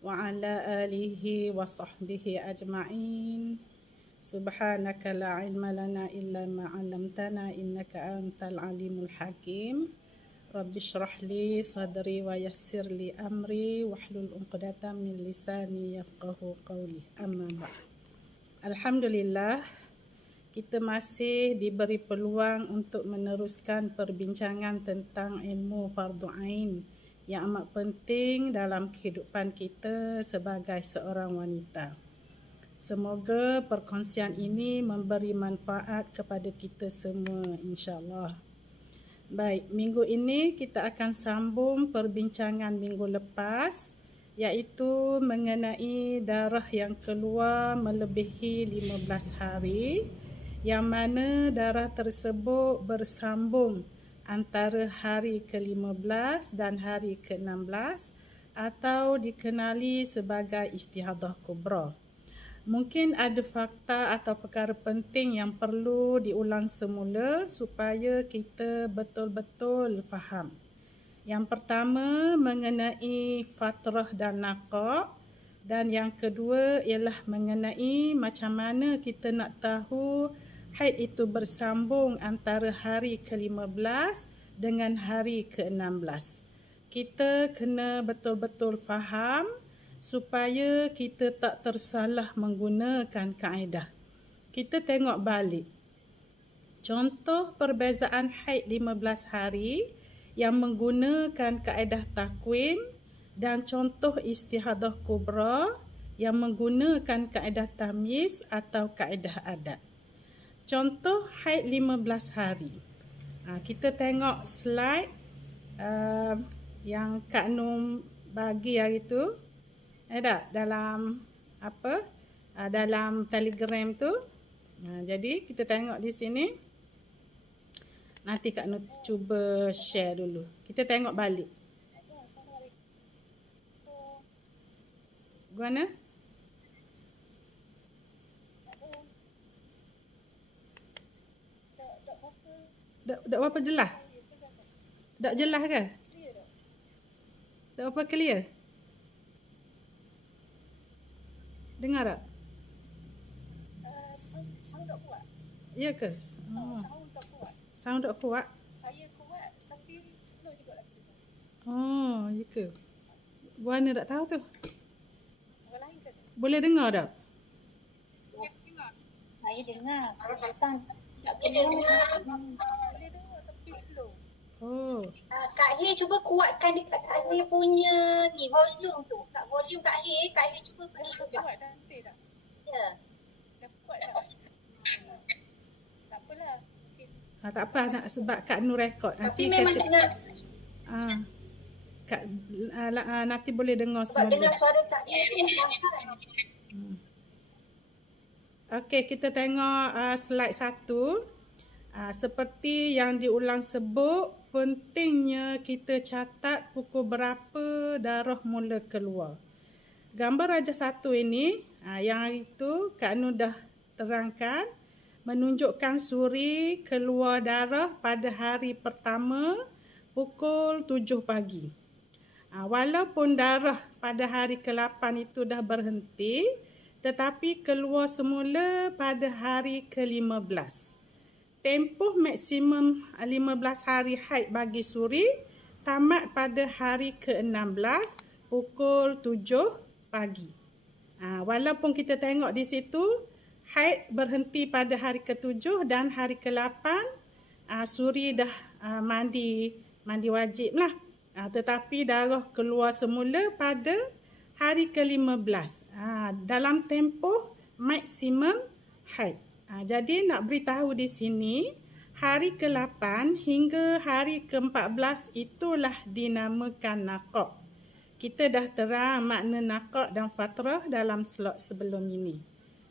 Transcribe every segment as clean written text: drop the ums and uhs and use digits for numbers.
وعلى آله وصحبه أجمعين. سبحانك لا علم لنا إلا ما علمتنا إنك أنت العليم الحكيم. رب اشرح لي صدري ويسر لي أمري واحلل عقدة من لساني يفقهوا قولي. أما بعد. Alhamdulillah, kita masih diberi peluang untuk meneruskan perbincangan tentang ilmu fardu ain yang amat penting dalam kehidupan kita sebagai seorang wanita. Semoga perkongsian ini memberi manfaat kepada kita semua, insya-Allah. Baik, minggu ini kita akan sambung perbincangan minggu lepas, iaitu mengenai darah yang keluar melebihi 15 hari, yang mana darah tersebut bersambung antara hari ke-15 dan hari ke-16 atau dikenali sebagai istihadah kubra. Mungkin ada fakta atau perkara penting yang perlu diulang semula supaya kita betul-betul faham. Yang pertama mengenai fatrah dan naqah, dan yang kedua ialah mengenai macam mana kita nak tahu haid itu bersambung antara hari ke-15 dengan hari ke-16. Kita kena betul-betul faham supaya kita tak tersalah menggunakan kaedah. Kita tengok balik. Contoh perbezaan haid 15 hari yang menggunakan kaedah takwim dan contoh istihadah kubra yang menggunakan kaedah tamyiz atau kaedah adat. Contoh haid 15 hari. Kita tengok slide yang Kak Nur bagi hari tu. Ada dalam apa? Dalam Telegram tu. Jadi kita tengok di sini. Nanti Kak Nur cuba share dulu. Kita tengok balik. Gimana? Tak berapa jelas? Tak jelas ke? Tak berapa clear? Dengar tak? Sound tak kuat. Ya ke? Sound tak kuat. Sound tak kuat? Saya kuat tapi slow juga lagi. Oh, ya ke? Buana tak tahu tu. Orang lain ke? Boleh dengar tak? Saya dengar. Saya pasang tak boleh dengar. Boleh dengar tapi slow. Oh. Kak Hei cuba kuatkan dekat Kak Hei punya ni volume tu. Kat volume Kak Hei cuba beri juga. Kuat nanti tak? Ya. Dah kuat tak? Tak apalah. Tak apa nak sebab Kak Nur rekod. Tapi memang dengar. Kak nanti boleh dengar Sebab semua. dengar suara Kak Hei tu nampak. Okey, kita tengok slide 1. Seperti yang diulang sebut, pentingnya kita catat pukul berapa darah mula keluar. Gambar Raja 1 ini, yang hari itu Kak Nur dah terangkan, menunjukkan suri keluar darah pada hari pertama pukul 7 pagi. Walaupun darah pada hari ke-8 itu dah berhenti, tetapi keluar semula pada hari ke-15. Tempoh maksimum 15 hari haid bagi suri tamat pada hari ke-16 pukul 7 pagi. Walaupun kita tengok di situ haid berhenti pada hari ke-7 dan hari ke-8 suri dah mandi wajib lah. Tetapi darah keluar semula pada hari ke-15 dalam tempoh maksimum haid. Jadi nak beritahu di sini, hari ke-8 hingga hari ke-14 itulah dinamakan naqah. Kita dah terang makna naqah dan fatrah dalam slot sebelum ini.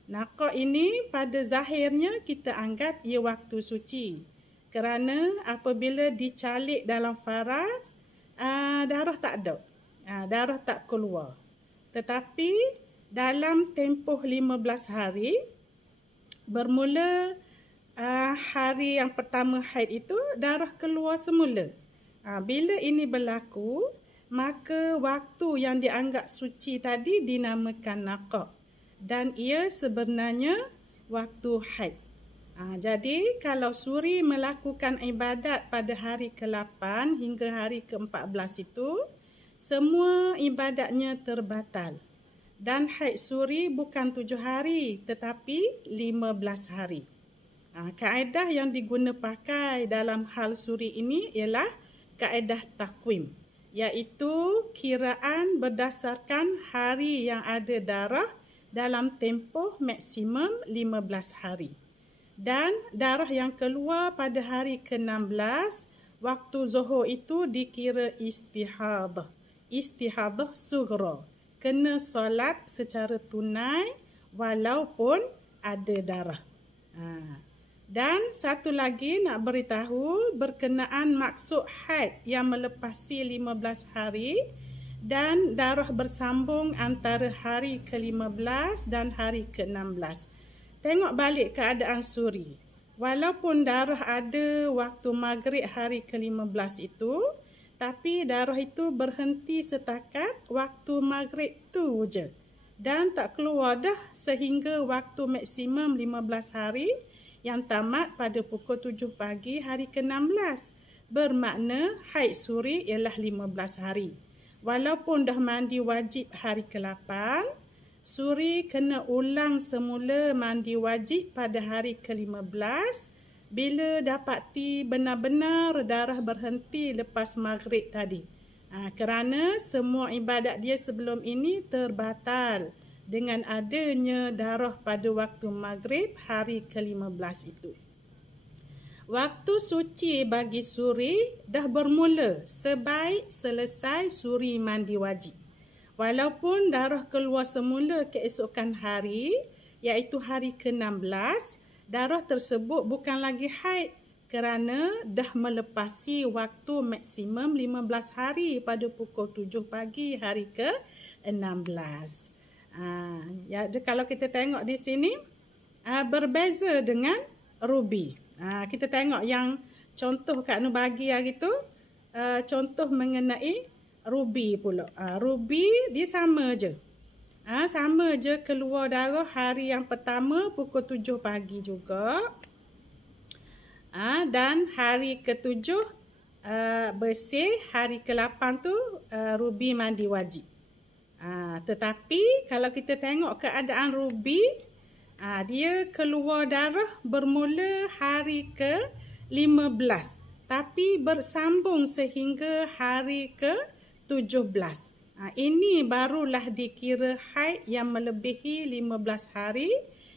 Naqah ini pada zahirnya kita anggap ia waktu suci. Kerana apabila dicalik dalam faraz, darah tak ada. Darah tak keluar. Tetapi dalam tempoh 15 hari, bermula hari yang pertama haid itu darah keluar semula. Bila ini berlaku, maka waktu yang dianggap suci tadi dinamakan naqah. Dan ia sebenarnya waktu haid. Jadi kalau suri melakukan ibadat pada hari ke-8 hingga hari ke-14 itu, semua ibadatnya terbatal. Dan haid suri bukan 7 hari tetapi 15 hari. Kaedah yang diguna pakai dalam hal suri ini ialah kaedah takwim, iaitu kiraan berdasarkan hari yang ada darah dalam tempoh maksimum 15 hari. Dan darah yang keluar pada hari ke-16 waktu zuhur itu dikira istihadah. Istihadah sughra. Kena solat secara tunai walaupun ada darah. Dan satu lagi nak beritahu berkenaan maksud haid yang melepasi 15 hari dan darah bersambung antara hari ke-15 dan hari ke-16. Tengok balik keadaan suri. Walaupun darah ada waktu maghrib hari ke-15 itu, tapi darah itu berhenti setakat waktu maghrib tu je. Dan tak keluar dah sehingga waktu maksimum 15 hari yang tamat pada pukul 7 pagi hari ke-16. Bermakna haid suri ialah 15 hari. Walaupun dah mandi wajib hari ke-8, suri kena ulang semula mandi wajib pada hari ke-15 bila dapati benar-benar darah berhenti lepas maghrib tadi. Kerana semua ibadat dia sebelum ini terbatal dengan adanya darah pada waktu maghrib hari ke-15 itu. Waktu suci bagi suri dah bermula sebaik selesai suri mandi wajib. Walaupun darah keluar semula keesokan hari, iaitu hari ke-16, darah tersebut bukan lagi haid kerana dah melepasi waktu maksimum 15 hari pada pukul 7 pagi hari ke-16. Kalau kita tengok di sini, berbeza dengan rubi. Kita tengok yang contoh Kak Nu bagi hari tu, contoh mengenai rubi pula. Rubi dia sama je. Sama je keluar darah hari yang pertama pukul 7 pagi juga. Dan hari ke-7 bersih, hari ke-8 tu rubi mandi wajib. Tetapi kalau kita tengok keadaan rubi, dia keluar darah bermula hari ke-15 tapi bersambung sehingga hari ke-17. Ini barulah dikira haid yang melebihi 15 hari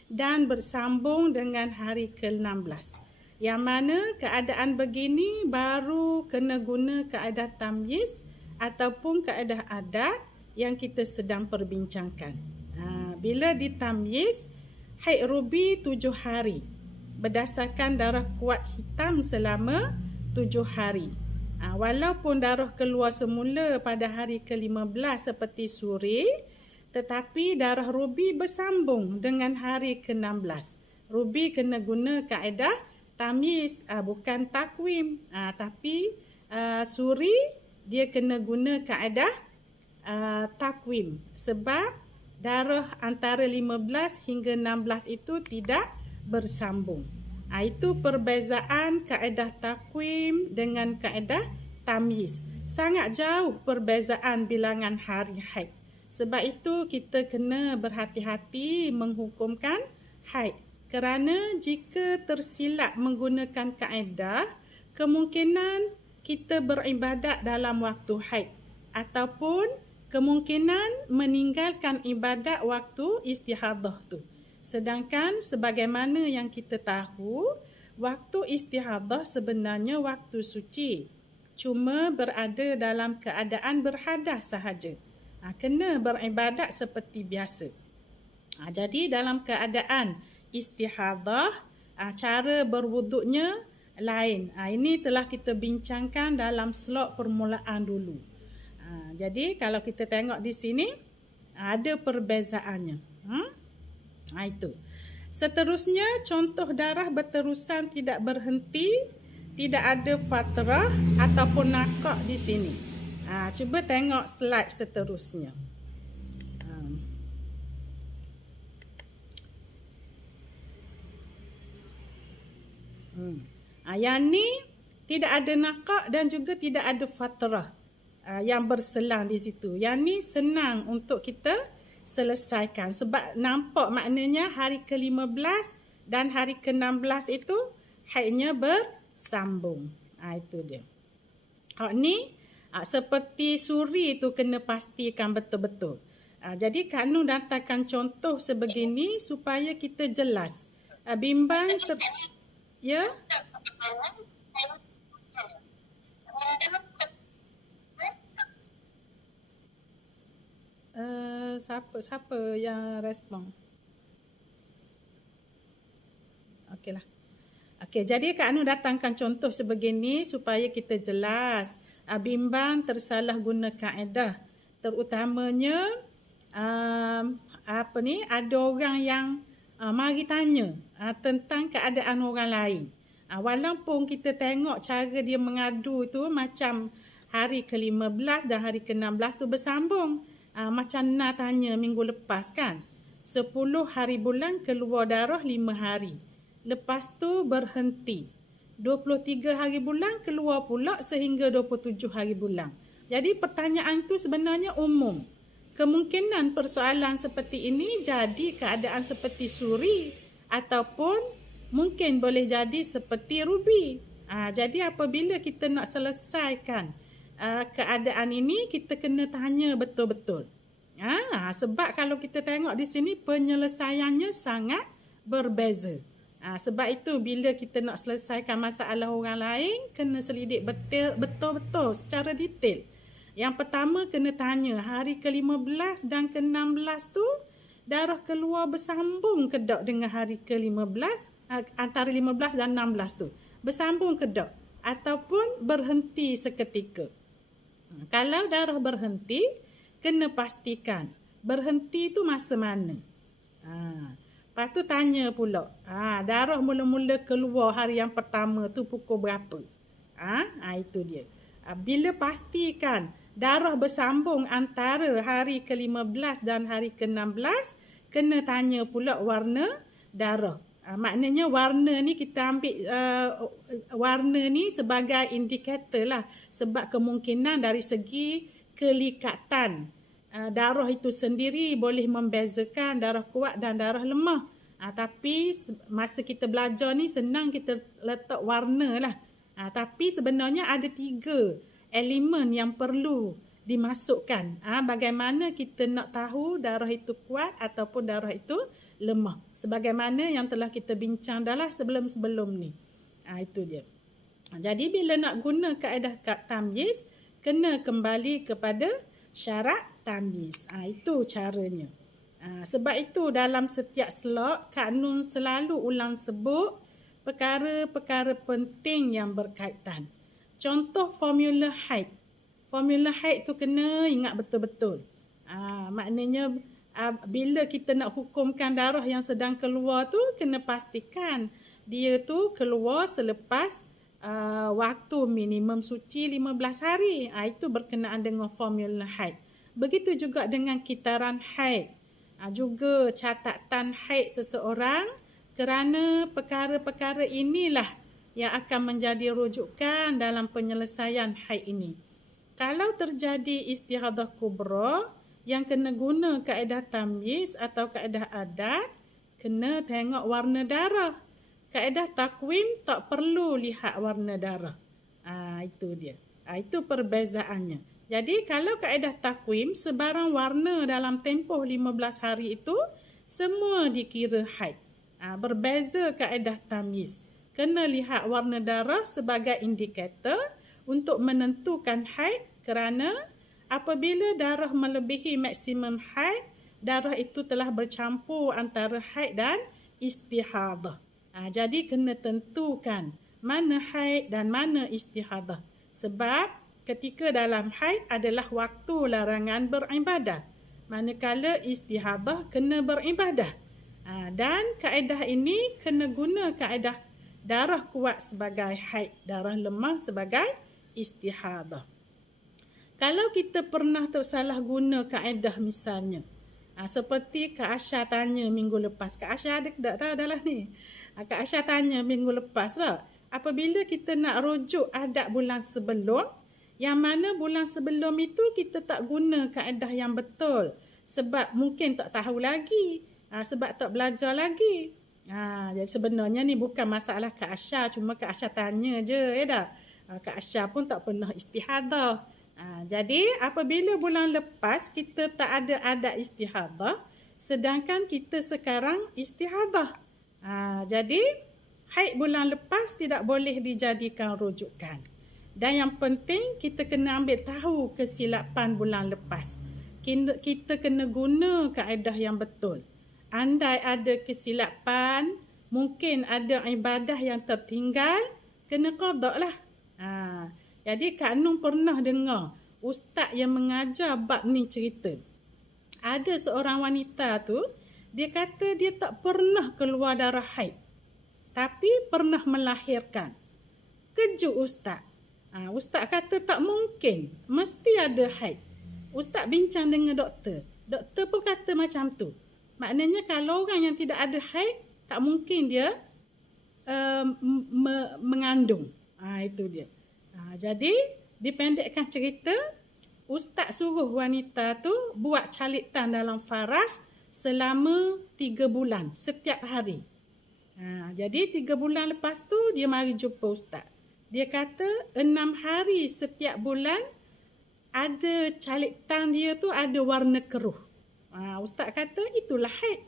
dan bersambung dengan hari ke-16. Yang mana keadaan begini baru kena guna kaedah tamyiz ataupun kaedah adat yang kita sedang perbincangkan. Bila ditamyiz, haid rubi 7 hari berdasarkan darah kuat hitam selama 7 hari. Walaupun darah keluar semula pada hari ke-15 seperti suri, tetapi darah rubi bersambung dengan hari ke-16. Rubi kena guna kaedah tamyiz, bukan takwim. Tapi suri dia kena guna kaedah takwim. Sebab darah antara 15 hingga 16 itu tidak bersambung. Itu perbezaan kaedah takwim dengan kaedah tamyiz. Sangat jauh perbezaan bilangan hari haid. Sebab itu kita kena berhati-hati menghukumkan haid. Kerana jika tersilap menggunakan kaedah, kemungkinan kita beribadat dalam waktu haid ataupun kemungkinan meninggalkan ibadat waktu istihadah tu. Sedangkan sebagaimana yang kita tahu, waktu istihadah sebenarnya waktu suci. Cuma berada dalam keadaan berhadas sahaja. Kena beribadat seperti biasa. Jadi dalam keadaan istihadah, cara berwuduknya lain. Ini telah kita bincangkan dalam slot permulaan dulu. Jadi kalau kita tengok di sini, ada perbezaannya. Itu. Seterusnya, contoh darah berterusan tidak berhenti, tidak ada fatrah ataupun nakak di sini. Cuba tengok slide seterusnya. Yang ni tidak ada nakak dan juga tidak ada fatrah yang berselang di situ. Yang ni senang untuk kita selesaikan sebab nampak maknanya hari ke-15 dan hari ke-16 itu haidnya bersambung. Itu dia. Ni seperti suri tu kena pastikan betul-betul. Jadi Kak Nur datangkan contoh sebegini supaya kita jelas. Bimbang ya. Siapa yang respon? Okeylah. Okey, jadi Kak Nur datangkan contoh sebegini supaya kita jelas. Bimbang tersalah guna kaedah. Terutamanya ada orang yang mari tanya tentang keadaan orang lain. Walaupun kita tengok cara dia mengadu tu macam hari ke-15 dan hari ke-16 tu bersambung. Macam Na tanya minggu lepas kan. 10 hari bulan keluar darah 5 hari. Lepas tu berhenti. 23 hari bulan keluar pula sehingga 27 hari bulan. Jadi pertanyaan tu sebenarnya umum. Kemungkinan persoalan seperti ini jadi keadaan seperti suri ataupun mungkin boleh jadi seperti ruby. Jadi apabila kita nak selesaikan keadaan ini, kita kena tanya betul-betul. Sebab kalau kita tengok di sini penyelesaiannya sangat berbeza. Sebab itu bila kita nak selesaikan masalah orang lain, kena selidik betul-betul secara detail. Yang pertama kena tanya hari ke-15 dan ke-16 tu darah keluar bersambung ke tak dengan hari ke-15, antara 15 dan 16 tu. Bersambung ke tak ataupun berhenti seketika. Kalau darah berhenti, kena pastikan berhenti tu masa mana. Lepas tu tanya pula, darah mula-mula keluar hari yang pertama tu pukul berapa? Itu dia. Bila pastikan darah bersambung antara hari ke-15 dan hari ke-16, kena tanya pula warna darah. Maknanya warna ni kita ambil warna ni sebagai indikator lah. Sebab kemungkinan dari segi kelikatan darah itu sendiri boleh membezakan darah kuat dan darah lemah. Tapi masa kita belajar ni senang kita letak warna lah. Tapi sebenarnya ada 3 elemen yang perlu dimasukkan. Bagaimana kita nak tahu darah itu kuat ataupun darah itu lemah. Sebagaimana yang telah kita bincang dalam sebelum-sebelum ni. Itu dia. Jadi bila nak guna kaedah tamyiz, kena kembali kepada syarat tamyiz. Itu caranya. Sebab itu dalam setiap slot, Kak Nun selalu ulang sebut perkara-perkara penting yang berkaitan. Contoh formula haid. Formula haid tu kena ingat betul-betul. Maknanya bila kita nak hukumkan darah yang sedang keluar tu, kena pastikan dia tu keluar selepas waktu minimum suci 15 hari. Itu berkenaan dengan formula haid. Begitu juga dengan kitaran haid. Juga catatan haid seseorang, kerana perkara-perkara inilah yang akan menjadi rujukan dalam penyelesaian haid ini. Kalau terjadi istihadah kubra, yang kena guna kaedah tamyiz atau kaedah adat, kena tengok warna darah. Kaedah takwim tak perlu lihat warna darah. Itu dia. Itu perbezaannya. Jadi kalau kaedah takwim, sebarang warna dalam tempoh 15 hari itu semua dikira haid. Berbeza kaedah tamyiz. Kena lihat warna darah sebagai indikator untuk menentukan haid, kerana apabila darah melebihi maksimum haid, darah itu telah bercampur antara haid dan istihadah. Jadi kena tentukan mana haid dan mana istihadah. Sebab ketika dalam haid adalah waktu larangan beribadah, manakala istihadah kena beribadah. Dan kaedah ini kena guna kaedah darah kuat sebagai haid, darah lemah sebagai istihadah. Kalau kita pernah tersalah guna kaedah misalnya, seperti Kak Asha tanya minggu lepas. Kak Asha ada tak tahu adalah ni. Kak Asha tanya minggu lepas lah. Apabila kita nak rujuk adat bulan sebelum, yang mana bulan sebelum itu kita tak guna kaedah yang betul. Sebab mungkin tak tahu lagi. Sebab tak belajar lagi. Jadi sebenarnya ni bukan masalah Kak Asha. Cuma Kak Asha tanya je. Ya dah. Kak Asha pun tak pernah istihadah. Jadi apabila bulan lepas kita tak ada adat istihadah, sedangkan kita sekarang istihadah. Jadi haid bulan lepas tidak boleh dijadikan rujukan. Dan yang penting kita kena ambil tahu kesilapan bulan lepas. Kita kena guna kaedah yang betul. Andai ada kesilapan, mungkin ada ibadah yang tertinggal, kena qada lah. Jadi Kak Nur pernah dengar ustaz yang mengajar bab ni cerita. Ada seorang wanita tu, dia kata dia tak pernah keluar darah haid. Tapi pernah melahirkan. Kejut ustaz. Ustaz kata tak mungkin. Mesti ada haid. Ustaz bincang dengan doktor. Doktor pun kata macam tu. Maknanya kalau orang yang tidak ada haid, tak mungkin dia mengandung. Itu dia. Jadi, dipendekkan cerita, ustaz suruh wanita tu buat calitan dalam faras selama 3 bulan, setiap hari. Jadi 3 bulan lepas tu, dia mari jumpa ustaz. Dia kata 6 hari setiap bulan, ada calitan dia tu ada warna keruh. Ustaz kata itulah haid.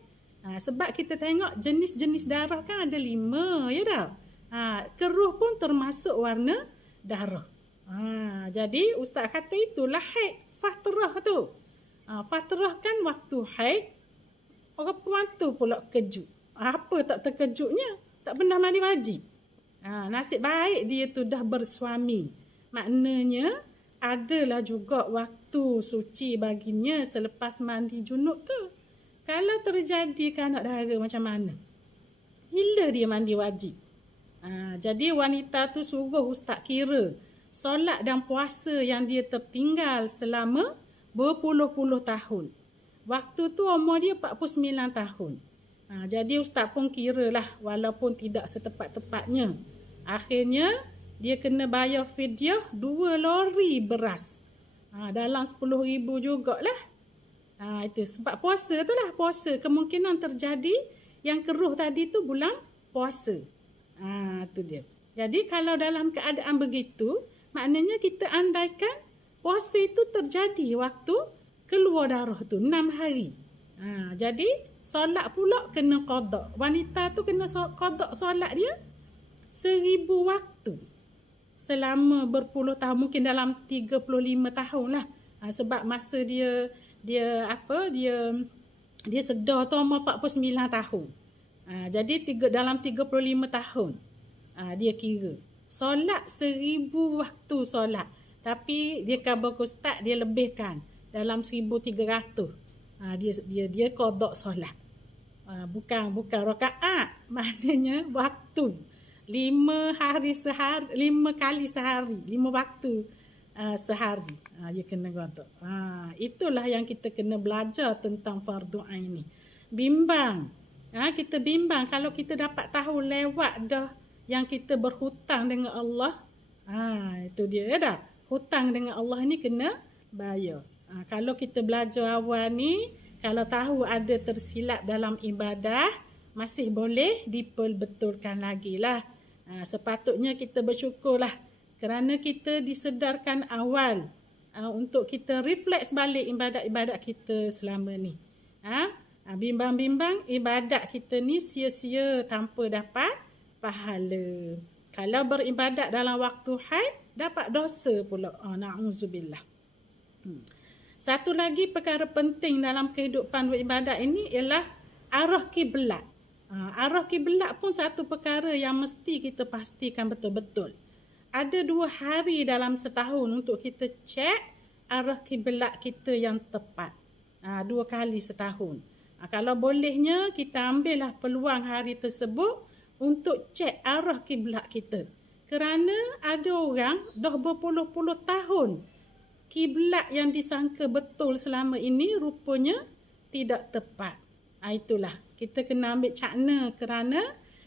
Sebab kita tengok jenis-jenis darah kan ada 5, ya dah. Keruh pun termasuk warna darah. Jadi ustaz kata itulah haid, fatrah tu. Fatrah kan waktu haid, orang puan tu pula kejut. Apa tak terkejutnya? Tak pernah mandi wajib. Nasib baik dia tu dah bersuami. Maknanya adalah juga waktu suci baginya selepas mandi junub tu. Kalau terjadi kanak dara macam mana? Bila dia mandi wajib? Jadi wanita tu suruh ustaz kira solat dan puasa yang dia tertinggal selama berpuluh-puluh tahun. Waktu tu umur dia 49 tahun. Jadi ustaz pun kira lah walaupun tidak setepat-tepatnya. Akhirnya dia kena bayar fidyah 2 lori beras. Dalam 10,000 jugalah. Itu sebab puasa tu lah. Puasa kemungkinan terjadi yang keruh tadi tu bulan puasa. Tu dia. Jadi kalau dalam keadaan begitu, maknanya kita andaikan puasa itu terjadi waktu keluar darah tu 6 hari. Jadi solat pula kena qada. Wanita tu kena qada solat dia 1000 waktu. Selama berpuluh tahun, mungkin dalam 35 tahun lah. Sebab masa dia sedar tu umur 49 tahun. Jadi dalam 35 tahun dia kira. Solat 1000 waktu solat. Tapi dia khabar ustaz dia lebihkan dalam 1300. Dia qada solat. Bukan rakaat, maknanya waktu. 5 kali sehari, 5 waktu sehari. Dia kena qada. Itulah yang kita kena belajar tentang fardu ain ni. Bimbang. Kita bimbang kalau kita dapat tahu lewat dah yang kita berhutang dengan Allah. Itu dia ya dah. Hutang dengan Allah ni kena bayar. Kalau kita belajar awal ni, kalau tahu ada tersilap dalam ibadah, masih boleh diperbetulkan lagi lah. Sepatutnya kita bersyukurlah kerana kita disedarkan awal untuk kita refleks balik ibadat-ibadat kita selama ni. Bimbang-bimbang ibadat kita ni sia-sia tanpa dapat pahala. Kalau beribadat dalam waktu haid, dapat dosa pula. Na'udzubillah. Satu lagi perkara penting dalam kehidupan beribadat ini ialah arah kiblat. Arah kiblat pun satu perkara yang mesti kita pastikan betul-betul. Ada 2 hari dalam setahun untuk kita cek arah kiblat kita yang tepat. 2 kali setahun. Kalau bolehnya kita ambillah peluang hari tersebut untuk cek arah kiblat kita. Kerana ada orang dah berpuluh-puluh tahun kiblat yang disangka betul selama ini rupanya tidak tepat. Itulah, kita kena ambil cakna kerana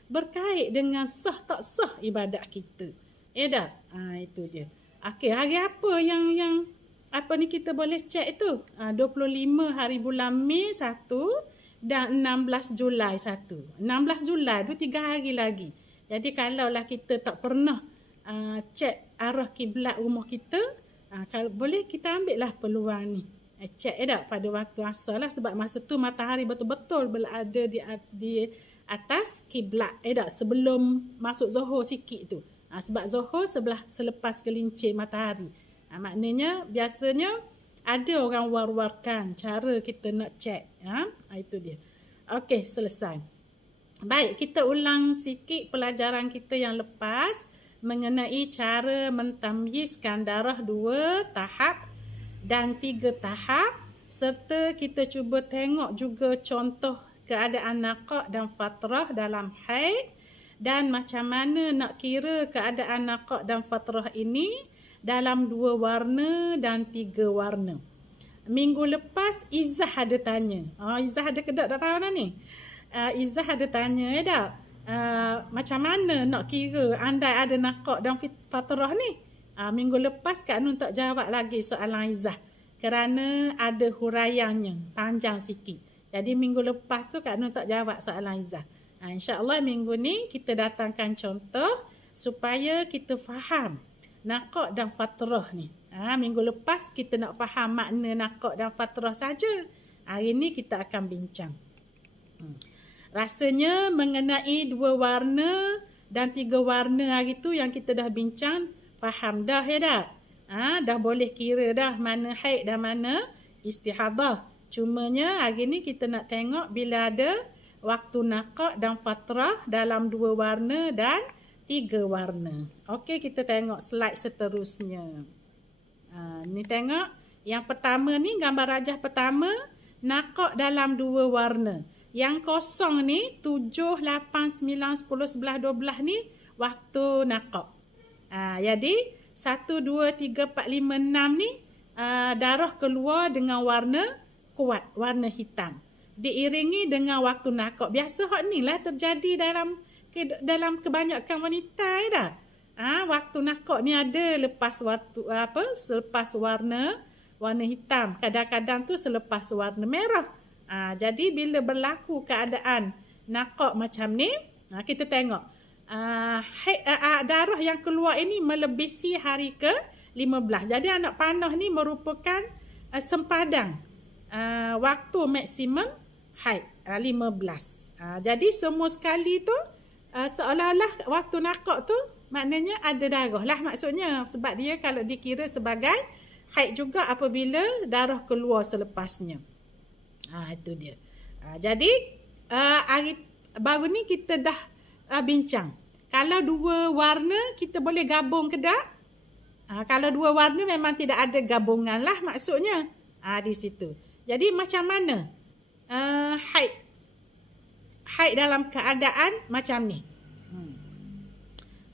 berkait dengan sah tak sah ibadat kita. Tak? Itu dia. Okey, hari apa yang apa ni kita boleh cek itu? 25 hari bulan Mei 1 dan 16 Julai 1. 16 Julai tu 3 hari lagi. Jadi kalaulah kita tak pernah cek arah kiblat rumah kita, kalau boleh kita ambil lah peluang ni. Cek tak pada waktu asar lah, sebab masa tu matahari betul-betul berada di atas kiblat. Tak, sebelum masuk Zuhur sikit tu. Sebab Zuhur selepas gelincir matahari. Maknanya biasanya ada orang war-warkan cara kita nak cek. Itu dia. Okey, selesai. Baik, kita ulang sikit pelajaran kita yang lepas mengenai cara mentamyizkan darah 2 tahap dan 3 tahap, serta kita cuba tengok juga contoh keadaan naqah dan fatrah dalam haid dan macam mana nak kira keadaan naqah dan fatrah ini dalam 2 warna dan 3 warna. Minggu lepas Izzah ada tanya. Izzah ada ke tak tahu dah ni. Izzah ada tanya tak? Macam mana nak kira andai ada naqah dan fatrah ni? Minggu lepas Kak Nun tak jawab lagi soalan Izzah kerana ada huraiannya panjang sikit. Jadi minggu lepas tu Kak Nun tak jawab soalan Izzah. InsyaAllah minggu ni kita datangkan contoh supaya kita faham naqah dan fatrah ni. Minggu lepas kita nak faham makna naqah dan fatrah saja. Hari ni kita akan bincang. Rasanya mengenai 2 warna dan 3 warna hari tu yang kita dah bincang, faham dah tak? Dah boleh kira dah mana haid dan mana istihadah. Cumanya hari ni kita nak tengok bila ada waktu naqah dan fatrah dalam 2 warna dan 3 warna. Okey, kita tengok slide seterusnya. Ni tengok yang pertama ni, gambar rajah pertama, naqah dalam 2 warna. Yang kosong ni 7, 8, 9, 10, 11, 12 ni waktu naqah. Jadi 1, 2, 3, 4, 5, 6 ni darah keluar dengan warna kuat, warna hitam. Diiringi dengan waktu naqah. Biasa hak ni lah terjadi dalam kebanyakan wanita dah. Waktu naqah ni ada lepas waktu selepas warna hitam. Kadang-kadang tu selepas warna merah. Jadi bila berlaku keadaan naqah macam ni, kita tengok darah yang keluar ini melebihi hari ke-15. Jadi anak panah ni merupakan sempadan waktu maksimum haid 15. Jadi semua sekali tu seolah-olah waktu naqah tu maknanya ada darah lah maksudnya, sebab dia kalau dikira sebagai haid juga apabila darah keluar selepasnya. Itu dia. Jadi hari baru ni kita dah bincang. Kalau 2 warna kita boleh gabung ke tak? Kalau 2 warna memang tidak ada gabungan lah maksudnya. Di situ. Jadi macam mana haid dalam keadaan macam ni?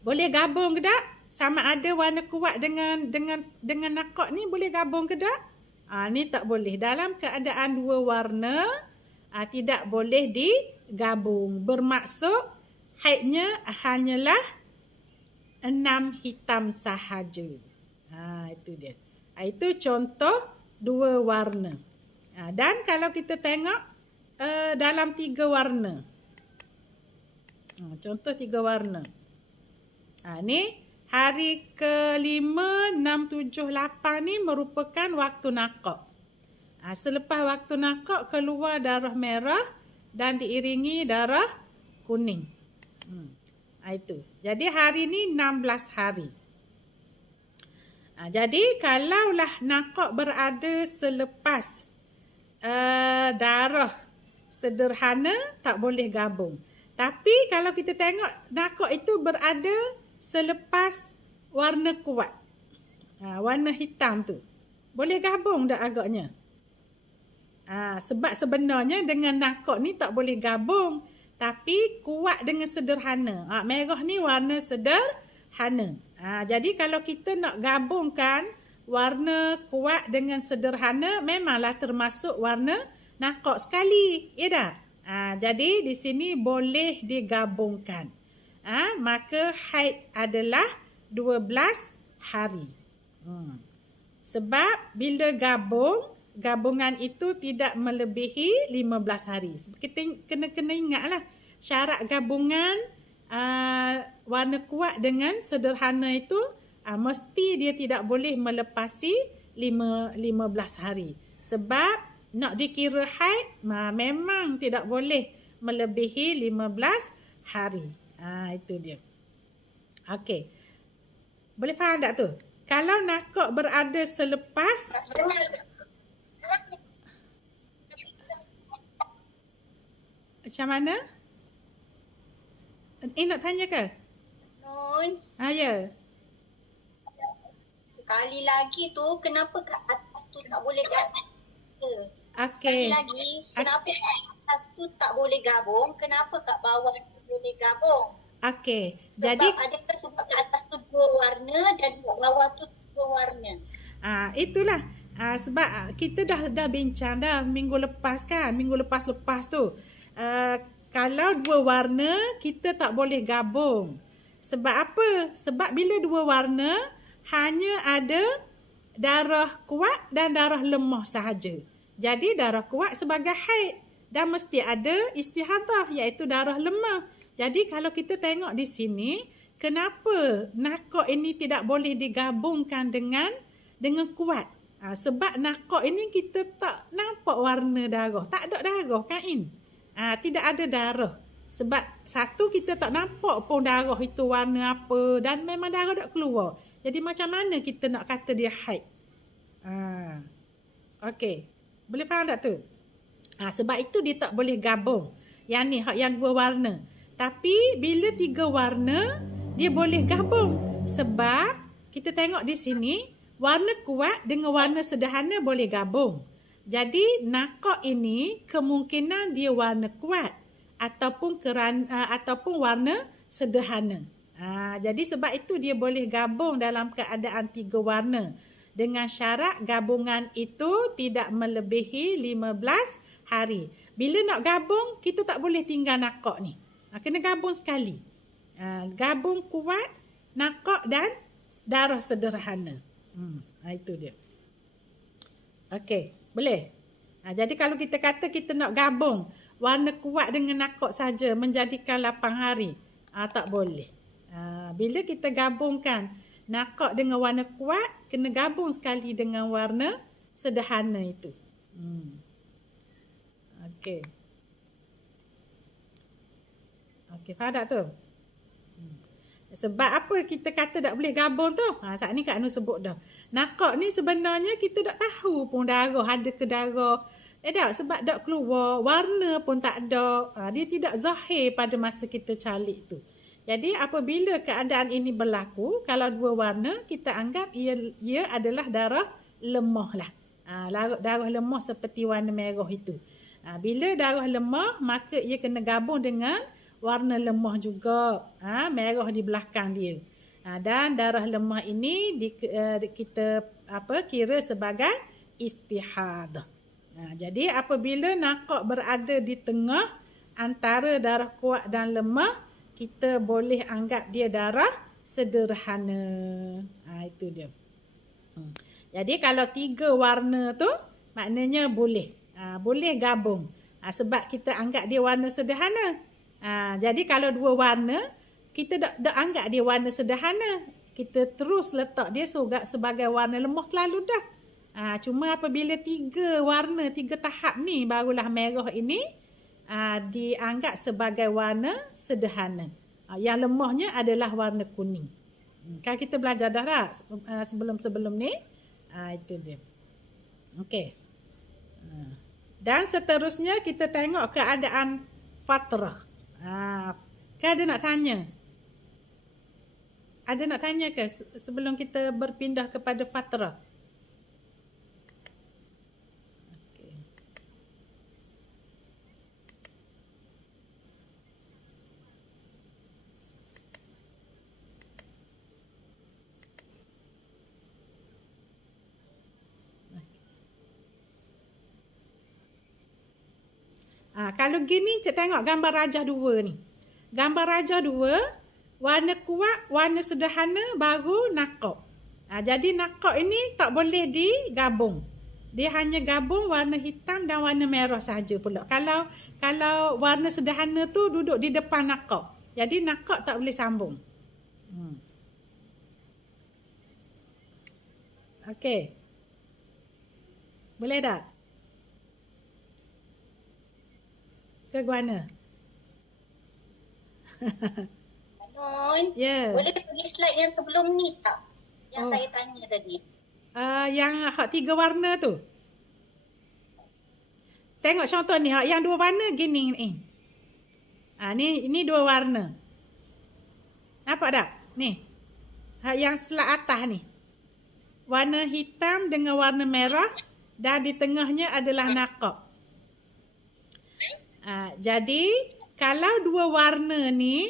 Boleh gabung ke tak? Sama ada warna kuat dengan naqah ni boleh gabung ke tak? Ni tak boleh. Dalam keadaan 2 warna tidak boleh digabung. Bermaksud haidnya hanyalah 6 hitam sahaja. Itu dia. Itu contoh 2 warna. Dan kalau kita tengok dalam 3 warna. Contoh 3 warna. Ni hari ke-5, 6, 7, 8 ni merupakan waktu naqah. Selepas waktu naqah keluar darah merah dan diiringi darah kuning. Itu. Jadi hari ni 16 hari. Jadi kalaulah naqah berada selepas darah sederhana tak boleh gabung. Tapi kalau kita tengok naqah itu berada selepas warna kuat. Warna hitam tu. Boleh gabung tak agaknya? Sebab sebenarnya dengan naqah ni tak boleh gabung. Tapi kuat dengan sederhana. Merah ni warna sederhana. Jadi kalau kita nak gabungkan warna kuat dengan sederhana memanglah termasuk warna nakok sekali. Ya dah? Jadi di sini boleh digabungkan. Maka haid adalah 12 hari. Sebab bila gabungan itu tidak melebihi 15 hari. Kita kena ingatlah syarat gabungan warna kuat dengan sederhana itu mesti dia tidak boleh melepasi 15 hari. Sebab nak dikira haid memang tidak boleh melebihi 15 hari. Itu dia. Okey. Boleh faham tak tu? Kalau nakok berada selepas macam mana? Nak tanya ke? Nun. Ya. Sekali lagi tu, kenapa kat atas tu tak boleh gabung? Okey. Sekali lagi, kenapa kat atas tu tak boleh gabung? Kenapa kat bawah tu boleh gabung? Okey. Jadi adakah sebab kat atas tu 2 warna dan kat bawah tu 2 warna? Itulah. Sebab kita dah bincang dah minggu lepas kan. Minggu lepas tu. Kalau 2 warna, kita tak boleh gabung. Sebab apa? Sebab bila 2 warna, hanya ada darah kuat dan darah lemah sahaja. Jadi darah kuat sebagai haid. Dan mesti ada istihadah iaitu darah lemah. Jadi kalau kita tengok di sini, kenapa nakok ini tidak boleh digabungkan dengan kuat? Sebab nakok ini kita tak nampak warna darah. Tak ada darah kan In? Tidak ada darah. Sebab satu kita tak nampak pun darah itu warna apa dan memang darah tak keluar. Jadi macam mana kita nak kata dia haid? Okey. Boleh faham tak tu? Sebab itu dia tak boleh gabung. Yang ni yang 2 warna. Tapi bila 3 warna dia boleh gabung. Sebab kita tengok di sini warna kuat dengan warna sederhana boleh gabung. Jadi nakok ini kemungkinan dia warna kuat ataupun warna sederhana. Jadi sebab itu dia boleh gabung dalam keadaan 3 warna. Dengan syarat gabungan itu tidak melebihi 15 hari. Bila nak gabung, kita tak boleh tinggal nakok ni. Kena gabung sekali. Gabung kuat, nakok dan darah sederhana. Itu dia. Okey, boleh? Jadi kalau kita kata kita nak gabung warna kuat dengan nakok saja menjadikan 8 hari, tak boleh. Bila kita gabungkan nakok dengan warna kuat, kena gabung sekali dengan warna sederhana itu. Okey. Okey, faham tak tu? Sebab apa kita kata tak boleh gabung tu? Saat ni Kak Anu sebut dah. Nakok ni sebenarnya kita tak tahu pun darah ada ke darah. Tak, sebab tak keluar. Warna pun tak ada. Dia tidak zahir pada masa kita calik tu. Jadi apabila keadaan ini berlaku, kalau 2 warna, kita anggap ia adalah darah lemah lah. Darah lemah seperti warna merah itu. Bila darah lemah, maka ia kena gabung dengan warna lemah juga. Merah di belakang dia. Dan darah lemah ini kita kira sebagai istihadah. Jadi apabila nakok berada di tengah antara darah kuat dan lemah, kita boleh anggap dia darah sederhana. Itu dia. Jadi kalau 3 warna tu, maknanya boleh. Boleh gabung. Sebab kita anggap dia warna sederhana. Jadi kalau 2 warna, kita tak anggap dia warna sederhana. Kita terus letak dia sebagai warna lemah terlalu dah. Cuma apabila 3 warna, 3 tahap ni, barulah merah ini dianggap sebagai warna sederhana. Yang lemahnya adalah warna kuning. Kan kita belajar dah tak sebelum ni? Itu dia. Okey. Dan seterusnya kita tengok keadaan fatrah. Kan ada nak tanya? Ada nak tanya ke sebelum kita berpindah kepada fatrah? Kalau gini, tengok gambar rajah 2 ni. Gambar rajah 2, warna kuat, warna sederhana, baru nakok. Jadi nakok ini tak boleh digabung. Dia hanya gabung warna hitam dan warna merah saja pula. Kalau warna sederhana tu duduk di depan nakok. Jadi nakok tak boleh sambung. Okey. Boleh tak? Ke mana? Anon, Ya. boleh pergi slide yang sebelum ni tak? Yang saya tanya tadi. Yang hak 3 warna tu. Tengok contoh ni, hak yang 2 warna gini ni. Ini 2 warna. Nampak tak? Ni. Hak yang slide atas ni. Warna hitam dengan warna merah dan di tengahnya adalah nakok. Jadi kalau 2 warna ni,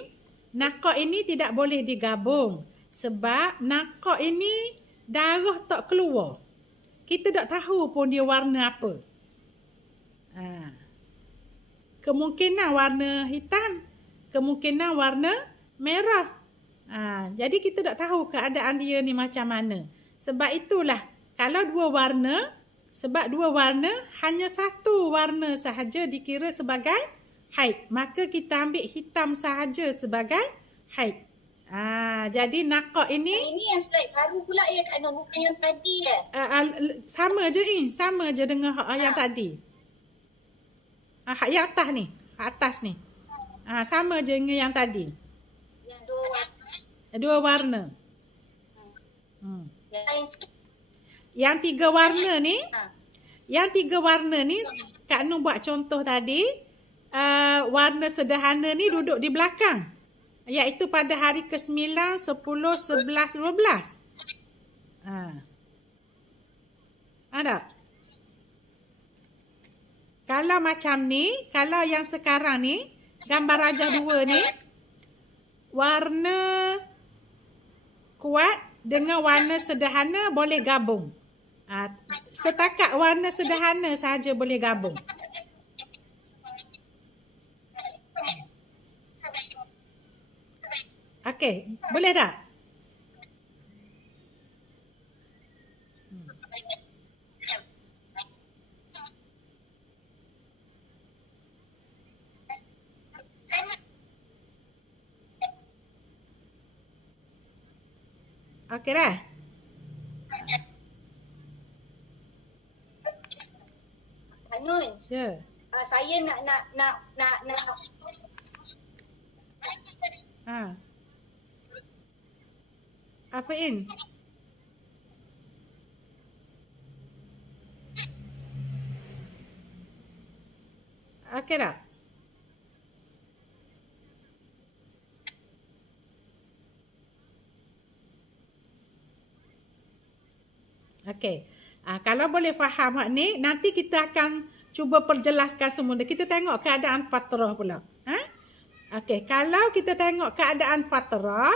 nakok ini tidak boleh digabung sebab nakok ini darah tak keluar. Kita tak tahu pun dia warna apa. Kemungkinan warna hitam, kemungkinan warna merah. Jadi kita tak tahu keadaan dia ni macam mana. Sebab itulah kalau 2 warna, sebab 2 warna, hanya 1 warna sahaja dikira sebagai haid. Maka kita ambil hitam sahaja sebagai haid. Jadi nakok ini... Ini yang slide baru pula ya Kak Nur, bukan yang tadi ya? Sama je ni. Sama je dengan yang tadi. Hak yang atas ni. Hak atas ni. Sama je dengan yang tadi. Yang 2 warna. 2 warna. Yang lain sikit. Yang 3 warna ni, yang 3 warna ni, Kak Nur buat contoh tadi, warna sederhana ni duduk di belakang. Iaitu pada hari ke-9, 10, 11, 12. Ada? Kalau macam ni, kalau yang sekarang ni, gambar rajah 2 ni, warna kuat dengan warna sederhana boleh gabung. Setakat warna sederhana sahaja boleh gabung. Okey, boleh tak? Okey dah? Kak Nun. Ya. Saya nak Apain? Okey tak? Okey. Kalau boleh faham hak ni, nanti kita akan cuba perjelaskan semula. Kita tengok keadaan fatrah pula. Okey, kalau kita tengok keadaan fatrah,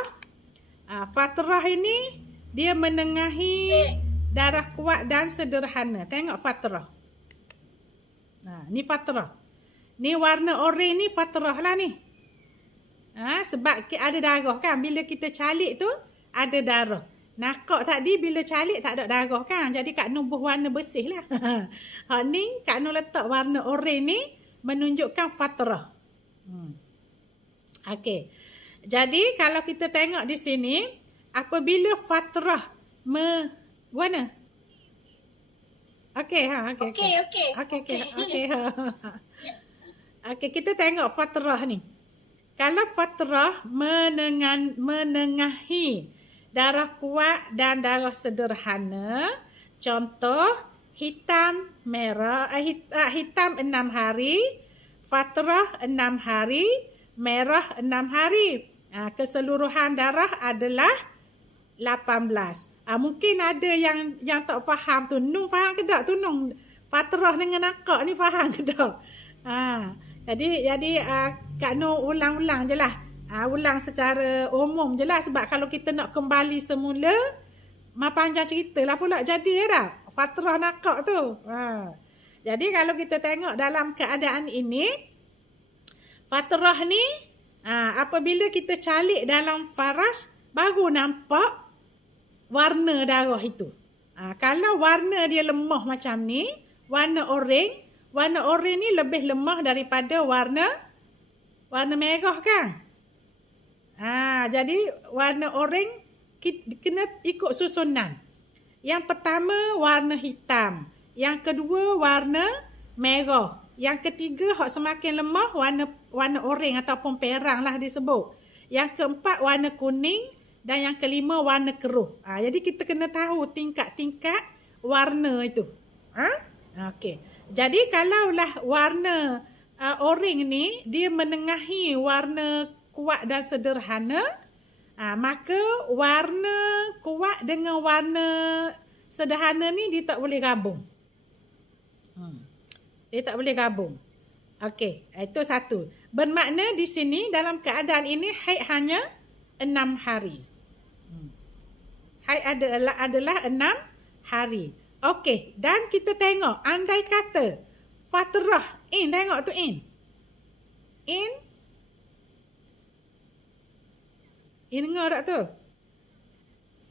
fatrah ini dia menengahi darah kuat dan sederhana. Tengok fatrah. Ni fatrah. Ni warna oranye ni fatrah lah ni. Sebab ada darah kan. Bila kita calik tu, ada darah. Nakok tadi bila calik tak ada darah kan. Jadi Kak Nur buh warna bersih lah. Hak ni Kak Nur letak warna oranye ni menunjukkan fatrah. Okey. Jadi kalau kita tengok di sini, apabila fatrah warna. Okey, Okey, kita tengok fatrah ni. Kalau fatrah menengahi darah kuat dan darah sederhana, contoh hitam merah, hitam 6 hari, fatrah 6 hari, merah 6 hari. Keseluruhan darah adalah 18. Mungkin ada yang tak faham tu. Nung faham ke tak tu Nung? Fatrah dengan nakak ni faham ke tak? Jadi Kak Nur ulang-ulang je lah. Ulang secara umum je lah. Sebab kalau kita nak kembali semula, panjang cerita lah pula jadi ya tak? Fatrah nakak tu. Jadi kalau kita tengok dalam keadaan ini, fatrah ni apabila kita calik dalam faras, baru nampak warna darah itu. Kalau warna dia lemah macam ni, warna oranye ni lebih lemah daripada warna merah kan? Jadi warna oranye kena ikut susunan. Yang pertama warna hitam, yang kedua warna merah, yang ketiga hak semakin lemah warna oranye ataupun perang lah disebut. Yang keempat warna kuning dan yang kelima warna keruh. Jadi kita kena tahu tingkat-tingkat warna itu. Okey. Jadi kalaulah warna oranye ni dia menengahi warna kuat dan sederhana, maka warna kuat dengan warna sederhana ni dia tak boleh gabung. Dia tak boleh gabung. Okey, itu satu. Bermakna di sini dalam keadaan ini haid hanya 6 hari. Haid adalah 6 hari. Okey, dan kita tengok andai kata fatrah in, tengok tu in. In dengar tak tu?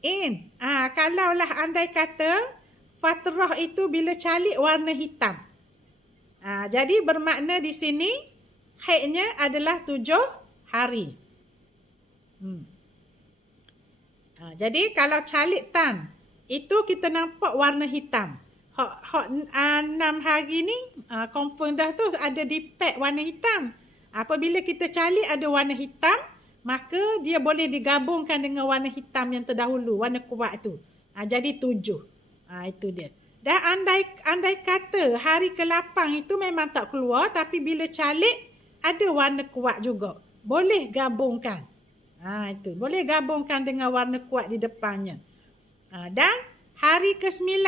In. Kalaulah andai kata fatrah itu bila calik warna hitam. Jadi bermakna di sini haidnya adalah 7 hari. Jadi kalau calik tan itu kita nampak warna hitam. Hak 6 hari ni confirm dah tu ada di pad warna hitam. Apabila kita calik ada warna hitam, maka dia boleh digabungkan dengan warna hitam yang terdahulu, warna kuat tu. Jadi 7. Itu dia. Dan andai kata hari ke-8 itu memang tak keluar, tapi bila calik ada warna kuat juga. Boleh gabungkan. Itu. Boleh gabungkan dengan warna kuat di depannya. Dan hari ke-9,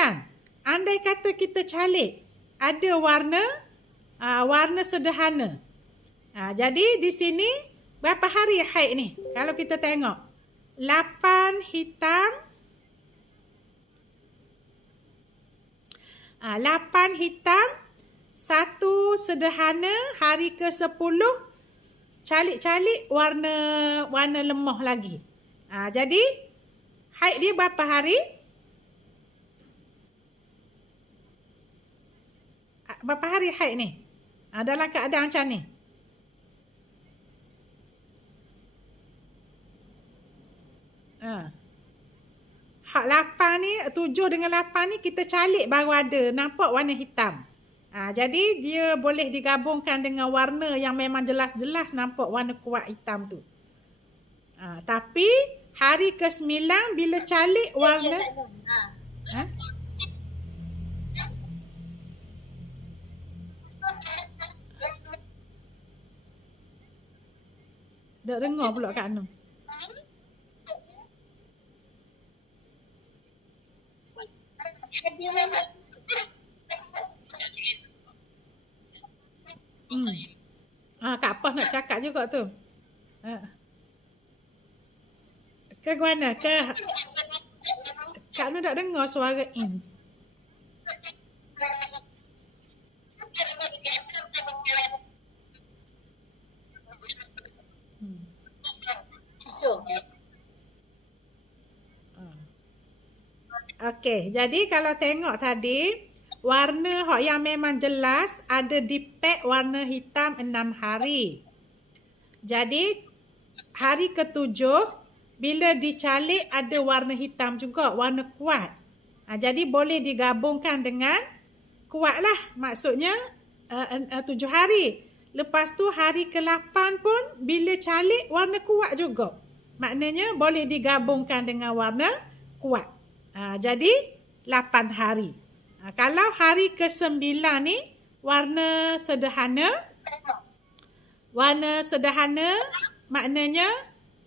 andai kata kita calik ada warna sederhana. Jadi di sini berapa hari haid ni? Kalau kita tengok 8 hitam, 8 hitam, 1 sederhana, hari ke-10 calik-calik warna lemah lagi. Jadi haid dia berapa hari? Berapa hari haid ni? Dalam keadaan macam ni. Hak 8 ni, 7 dengan 8 ni kita calik baru ada nampak warna hitam. Jadi dia boleh digabungkan dengan warna yang memang jelas-jelas nampak warna kuat hitam tu. Tapi hari ke-9 bila calik warna dah dengar pula Kak Anum. Kak Pah nak cakap juga tu. Ke mana? Kak Nur tak dengar suara in. Okey, jadi kalau tengok tadi, warna hak yang memang jelas ada di pad warna hitam 6 hari. Jadi hari ke-7 bila dicalik ada warna hitam juga, warna kuat. Jadi boleh digabungkan dengan kuat lah. Maksudnya 7 hari. Lepas tu hari ke-8 pun bila calik warna kuat juga. Maknanya boleh digabungkan dengan warna kuat. Jadi 8 hari. Kalau hari ke-9 ni warna sederhana. Warna sederhana maknanya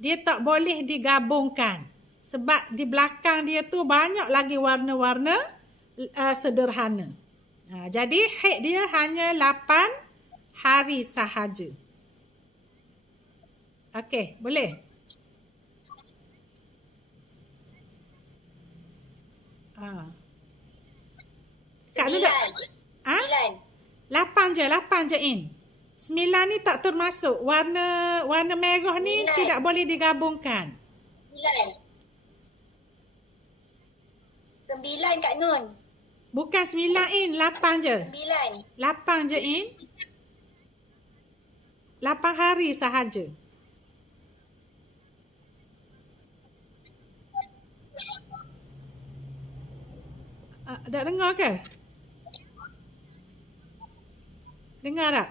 dia tak boleh digabungkan. Sebab di belakang dia tu banyak lagi warna-warna sederhana. Jadi haid dia hanya 8 hari sahaja. Okey, boleh? Kak Nur Ah? 9. 8 je In. 9 ni tak termasuk. Warna merah ni 9. tidak boleh digabungkan. 9 Kak Nun. Bukan 9 In, 8 je. 9. 8 je In. 8 hari sahaja. Tak dengar ke? Dengar tak?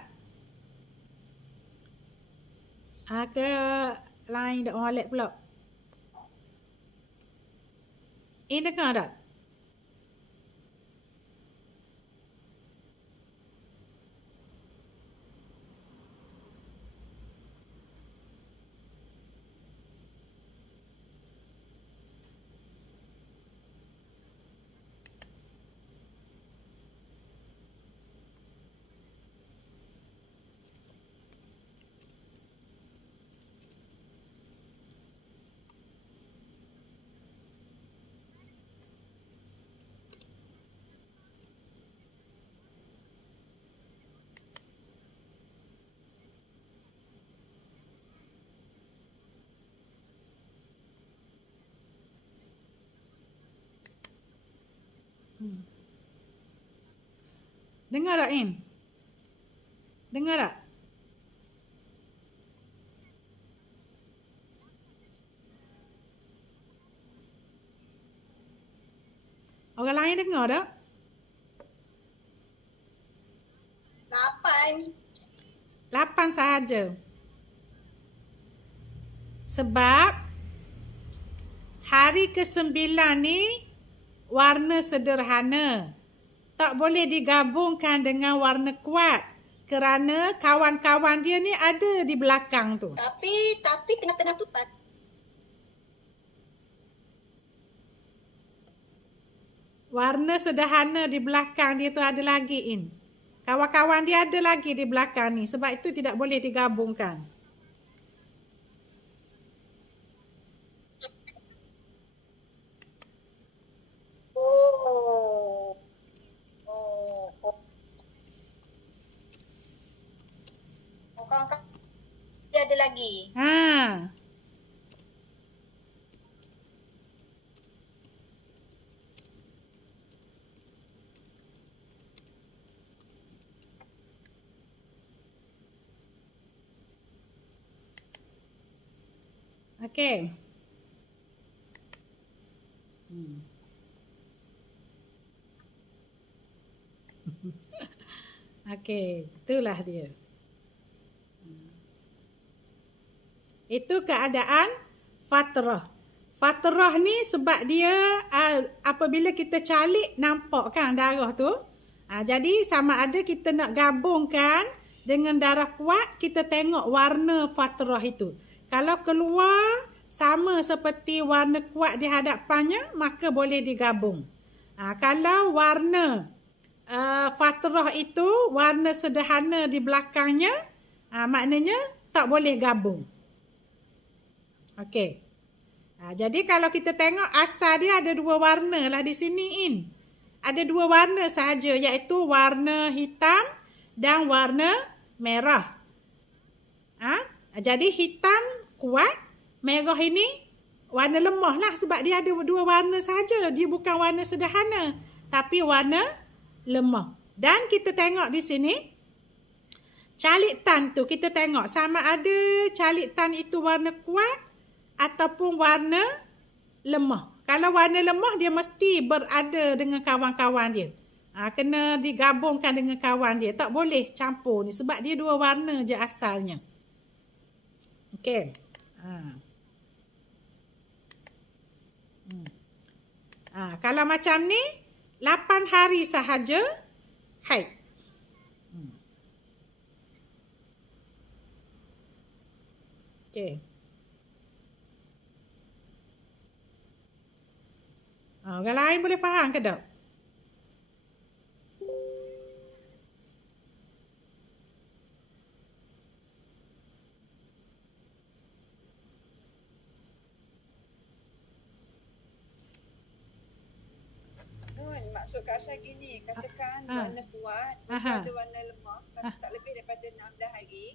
Ke line dak molek pula. In dengar tak? Dengar tak In? Dengar tak? Orang lain dengar tak? 8. 8 sahaja. Sebab hari ke-9 ni warna sederhana. Tak boleh digabungkan dengan warna kuat. Kerana kawan-kawan dia ni ada di belakang tu. Tapi tengah-tengah tu pas. Warna sederhana di belakang dia tu ada lagi In. Kawan-kawan dia ada lagi di belakang ni. Sebab itu tidak boleh digabungkan. Oh. Kawan-kawan dia ada lagi. Okey. Okey, itulah dia. Itu keadaan fatrah. Fatrah ni sebab dia apabila kita calik nampak kan darah tu. Jadi sama ada kita nak gabungkan dengan darah kuat, kita tengok warna fatrah itu. Kalau keluar sama seperti warna kuat di hadapannya, maka boleh digabung. Kalau warna fatrah itu warna sederhana di belakangnya, maknanya tak boleh gabung. Okey. Jadi kalau kita tengok asal dia ada 2 warna lah di sini In. Ada 2 warna sahaja iaitu warna hitam dan warna merah. Jadi hitam kuat, merah ini warna lemah lah sebab dia ada 2 warna sahaja. Dia bukan warna sederhana tapi warna lemah. Dan kita tengok di sini calik tan tu kita tengok sama ada calik tan itu warna kuat ataupun warna lemah. Kalau warna lemah dia mesti berada dengan kawan-kawan dia. Kena digabungkan dengan kawan dia. Tak boleh campur ni sebab dia 2 warna je asalnya. Okey. Kalau macam ni 8 hari sahaja haid. Okey. Orang lain boleh faham ke tak? maksud Kak Aisyah gini, katakan warna kuat, ada warna lemah, tapi tak lebih daripada 16 hari.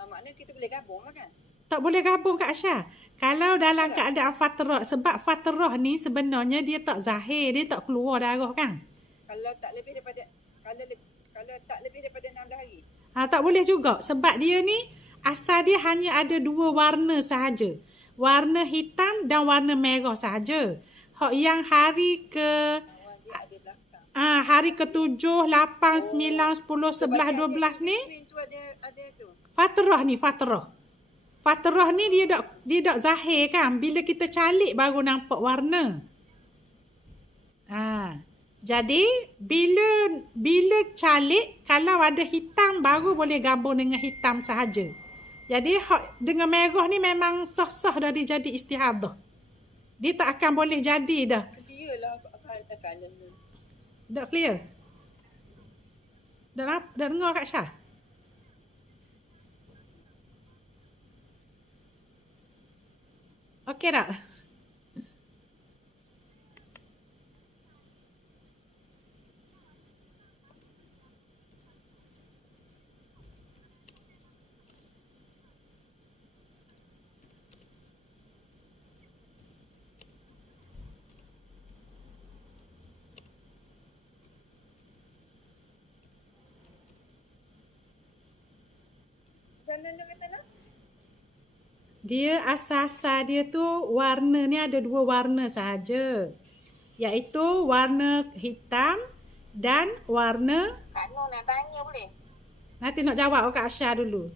Maknanya kita boleh gabung lah kan? Tak boleh gabung Kak Aisyah. Kalau dalam keadaan fatrah, sebab fatrah ni sebenarnya dia tak zahir, dia tak keluar darah kan? Kalau tak lebih daripada kalau tak lebih daripada 16 hari. Tak boleh juga sebab dia ni asal dia hanya ada 2 warna sahaja. Warna hitam dan warna merah sahaja. Hak yang hari ke hari ke-7, 8, 9, 10, 11, 12 ni fatrah ni, fatrah. Fatrah ni dia tak zahir kan. Bila kita calik baru nampak warna. Jadi bila calik kalau ada hitam baru boleh gabung dengan hitam sahaja. Jadi dengan merah ni memang sah-sah dah dia jadi istihadah. Dia tak akan boleh jadi dah. Clear lah kalau ni. Dah clear? Dah dengar Kak Syah? Okey tak? Macam mana kata nak? Dia asal-asal dia tu warna ni ada 2 warna sahaja. Iaitu warna hitam dan warna... Kak Nur nak tanya boleh? Nanti nak jawab Kak Aisyah dulu.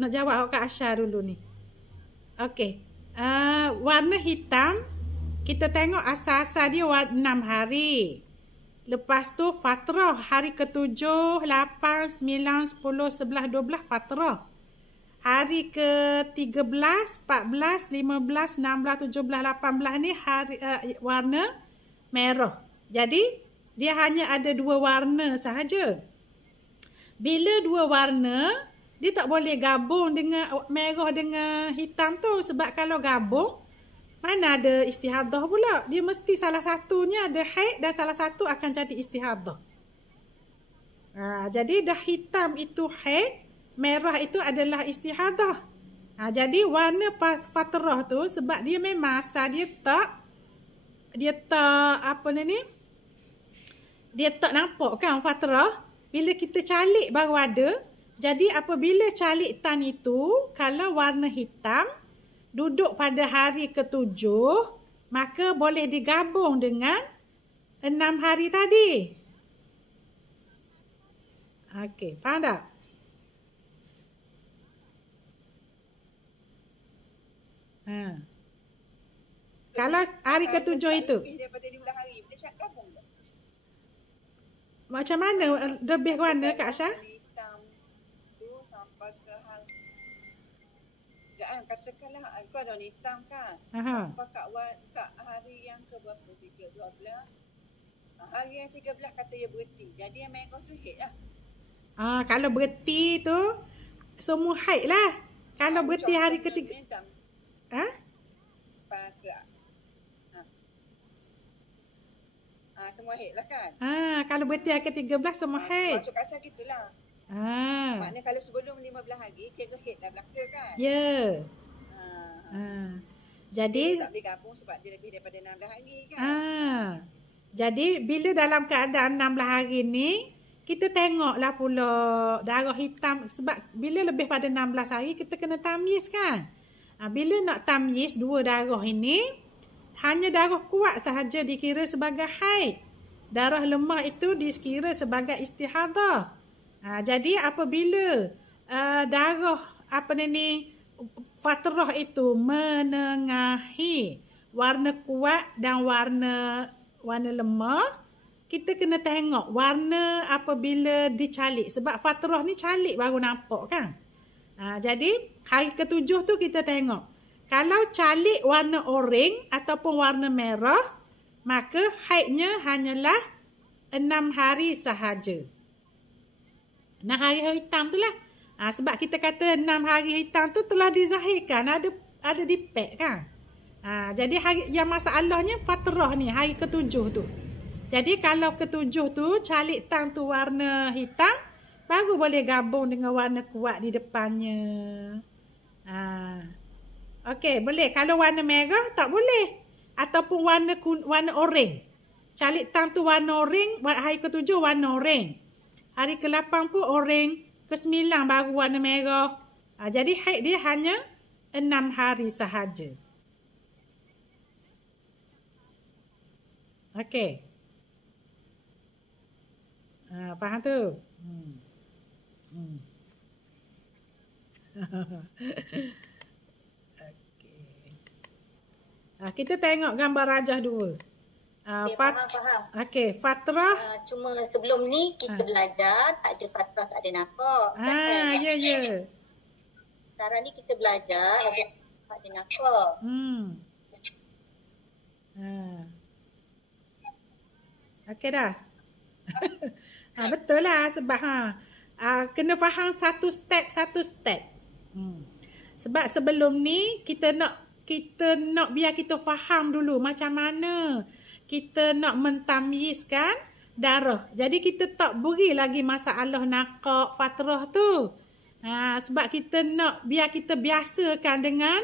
Nak jawab Kak Aisyah dulu ni. Okey. Warna hitam, kita tengok asal-asal dia 6 hari. Lepas tu fatrah hari ke-7, 8, 9, 10, 11, 12 fatrah. Hari ke-13, 14, 15, 16, 17, 18 ni hari warna merah. Jadi dia hanya ada 2 warna sahaja. Bila 2 warna, dia tak boleh gabung dengan merah dengan hitam tu. Sebab kalau gabung, mana ada istihadah pula. Dia mesti salah satunya ada haid dan salah satu akan jadi istihadah. Jadi dah hitam itu haid, merah itu adalah istihadah. Jadi warna fatrah tu sebab dia memang asal dia tak apa ni? Dia tak nampak kan fatrah. Bila kita calik baru ada. Jadi apabila calik tan itu, kalau warna hitam duduk pada hari ke-7, maka boleh digabung dengan 6 hari tadi. Okey, faham tak? Kalau hari ke-7 itu. Lebih daripada 15 hari, boleh syak gabung tak? Macam mana lebih warna Kak Aisyah? Hitam tu sampai ke hari. Katakanlah kau ada warna hitam kan. Sampai kat hari yang ke berapa? 12. Hari yang 13 kata dia berhenti. Jadi yang merah tu haid lah. Kalau berhenti tu semua haid lah. Kalau berhenti hari ke-3. Semua haid lah kan? Kalau berhenti hari ke-13 semua haid. Maksud Kak Aisyah gitulah. Maknanya kalau sebelum 15 hari kira haid dah belaka kan? Ya. Jadi dia tak boleh gabung sebab dia lebih daripada 16 hari kan? Jadi bila dalam keadaan 16 hari ni, kita tengoklah pula darah hitam. Sebab bila lebih pada 16 hari, kita kena tamyiz kan? Bila nak tamyiz 2 darah ini, hanya darah kuat sahaja dikira sebagai haid. Darah lemah itu dikira sebagai istihadah. Jadi apabila darah fatrah itu menengahi warna kuat dan warna lemah, kita kena tengok warna apabila dicalik. Sebab fatrah ni calik baru nampak kan. Jadi hari ke-7 tu kita tengok. Kalau calik warna oranye ataupun warna merah, maka haidnya hanyalah 6 hari sahaja. 6 hari hitam tu lah. Sebab kita kata 6 hari hitam tu telah dizahirkan. Ada di pek kan. Jadi hari yang masalahnya fatrah ni, hari ketujuh tu. Jadi kalau ketujuh tu calik tang tu warna hitam, baru boleh gabung dengan warna kuat di depannya. Okey, boleh. Kalau warna merah tak boleh. Ataupun warna oranye. Calik tang tu warna oranye, hari ketujuh warna oranye. Hari ke-8 pun oranye, ke-9 baru warna merah. Jadi haid dia hanya 6 hari sahaja. Okey. Faham tu? Kita tengok gambar rajah 2. Faham. Okey, fatrah. Cuma sebelum ni kita belajar tak ada fatrah, tak ada nafkah. Ya. Sekarang ni kita belajar ada nafkah. Okey dah. Betul lah sebab kena faham satu step. Sebab sebelum ni kita nak biar kita faham dulu macam mana kita nak mentamyizkan darah. Jadi kita tak beri lagi masalah nakak fatrah tu. Sebab kita nak biar kita biasakan dengan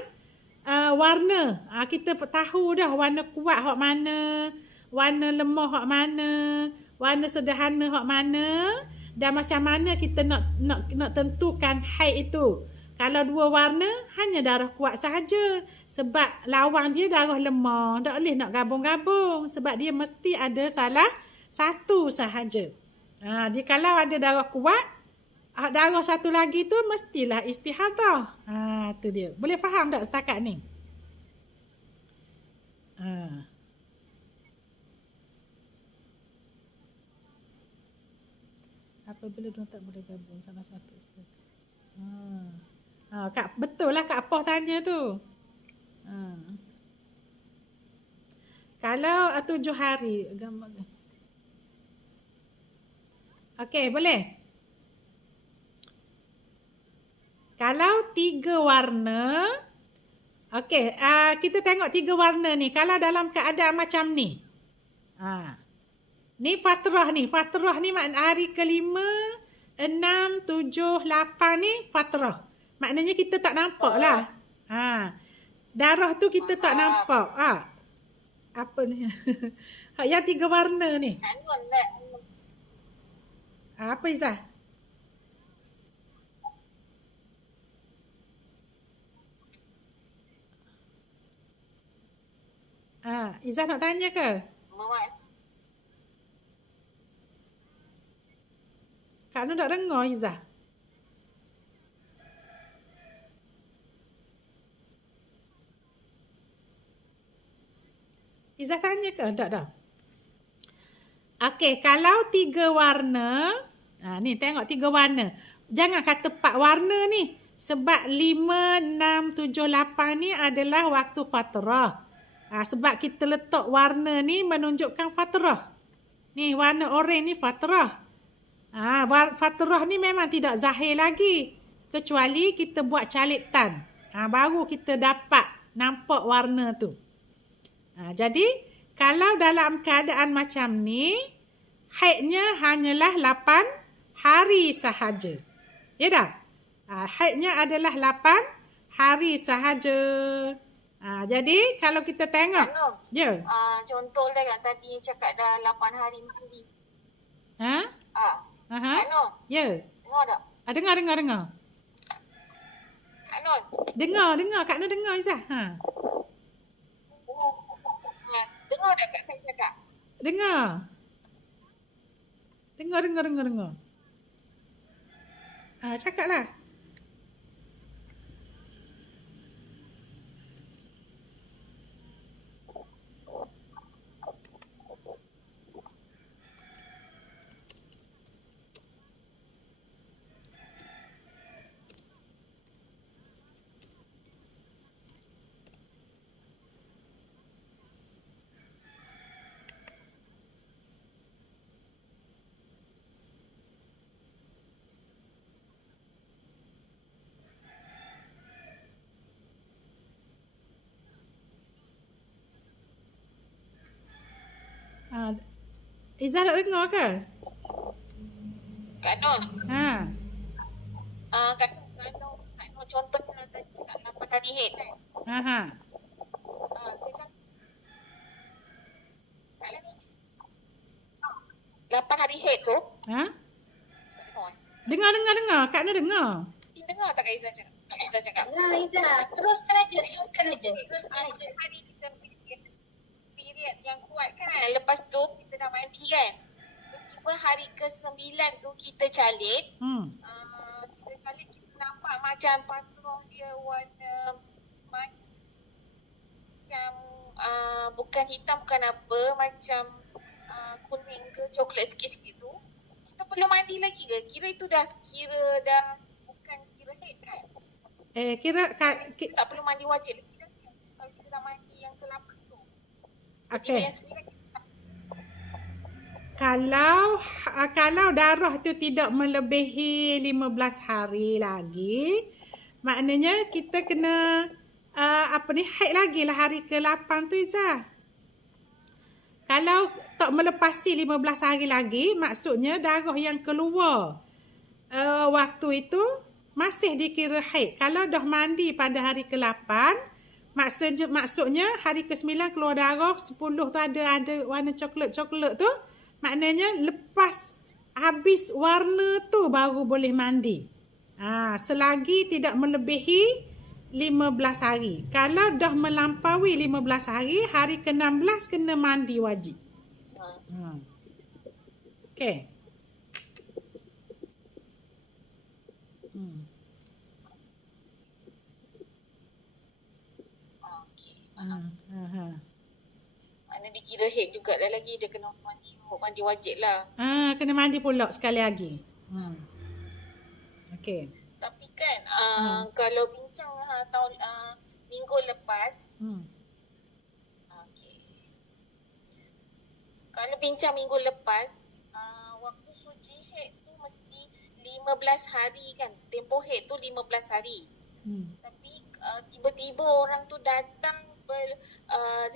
warna. Kita tahu dah warna kuat hak mana, warna lemah hak mana, warna sederhana hak mana, dan macam mana kita nak tentukan haid itu. Kalau dua warna, hanya darah kuat sahaja. Sebab lawan dia darah lemah. Tak boleh nak gabung-gabung. Sebab dia mesti ada salah satu sahaja. Dia kalau ada darah kuat, darah satu lagi tu mestilah istihadah. Tu dia. Boleh faham tak setakat ni? Apabila dia tak boleh gabung salah satu istihadah. Betul lah Kak Poh tanya tu. Kalau 7 hari gambar. Okey, boleh. Kalau 3 warna, okey, kita tengok 3 warna ni. Kalau dalam keadaan macam ni. Ni fatrah ni. Fatrah ni makna hari ke-5, 6, 7, 8 ni fatrah. Maknanya kita tak nampak lah. Darah tu kita tak nampak. Apa ni? Yang 3 warna ni. Apa Izzah? Izzah nak tanya ke? Kak Nur tak dengar Izzah. Izzah tanya ke? Tak. Okey, kalau 3 warna, ni tengok 3 warna. Jangan kata 4 warna ni. Sebab 5, 6, 7, 8 ni adalah waktu fatrah. Sebab kita letak warna ni menunjukkan fatrah. Ni warna oranye ni fatrah. Fatrah ni memang tidak zahir lagi. Kecuali kita buat calik tan. Baru kita dapat nampak warna tu. Jadi, kalau dalam keadaan macam ni, haidnya hanyalah 8 hari sahaja. Ya tak? Haidnya adalah 8 hari sahaja. Jadi, kalau kita tengok. Ya. Contohlah yang tadi cakap dah 8 hari mandi. Kak Nur. Ya. Dengar tak? Dengar. Kak Nur. Dengar. Kak Nur dengar Izzah. Dengar tak Kak saya cakap? Dengar. Cakaplah. Izzah tak dengar ke? Kak Nur. Ha. Kak Nur contohnya tadi cakap 8 hari head kan. Ha. Saya cakap 8 hari head tu. Ha? Tak dengar. Dengar. Kak Nur dengar. Dengar tak Kak Izzah cakap? Izzah cakap. Izzah, teruskan aja. Hari kita period yang kuat kan. Lepas tu kita dah mandi kan. Tiba-tiba hari ke-9 tu kita calik. Kita calik, kita nampak macam patung dia warna macam bukan hitam, bukan apa, macam kuning ke coklat sikit-sikit tu. Kita perlu mandi lagi ke? Kira bukan kira head kan? Kita tak perlu mandi wajib lagi dah. Kalau kita dah mandi yang ke-8 tu. Okey. Yang 9 Kalau darah tu tidak melebihi 15 hari lagi, maknanya kita kena haid lagi lah hari ke-8 tu Izzah. Kalau tak melepasi 15 hari lagi, maksudnya darah yang keluar waktu itu masih dikira haid. Kalau dah mandi pada hari ke-8, maksudnya hari ke-9 keluar darah, 10 tu ada warna coklat-coklat tu, maknanya lepas habis warna tu baru boleh mandi. Selagi tidak melebihi 15 hari. Kalau dah melampaui 15 hari, hari ke-16 kena mandi wajib. Okey. Mana dikira head juga dah lagi. Dia kena mandi wajib lah. Kena mandi pula sekali lagi. Okey. Tapi kan kalau bincang tahun minggu lepas. Kalau bincang minggu lepas, waktu suci head tu mesti 15 hari kan. Tempoh head tu 15 hari. Tapi tiba-tiba orang tu datang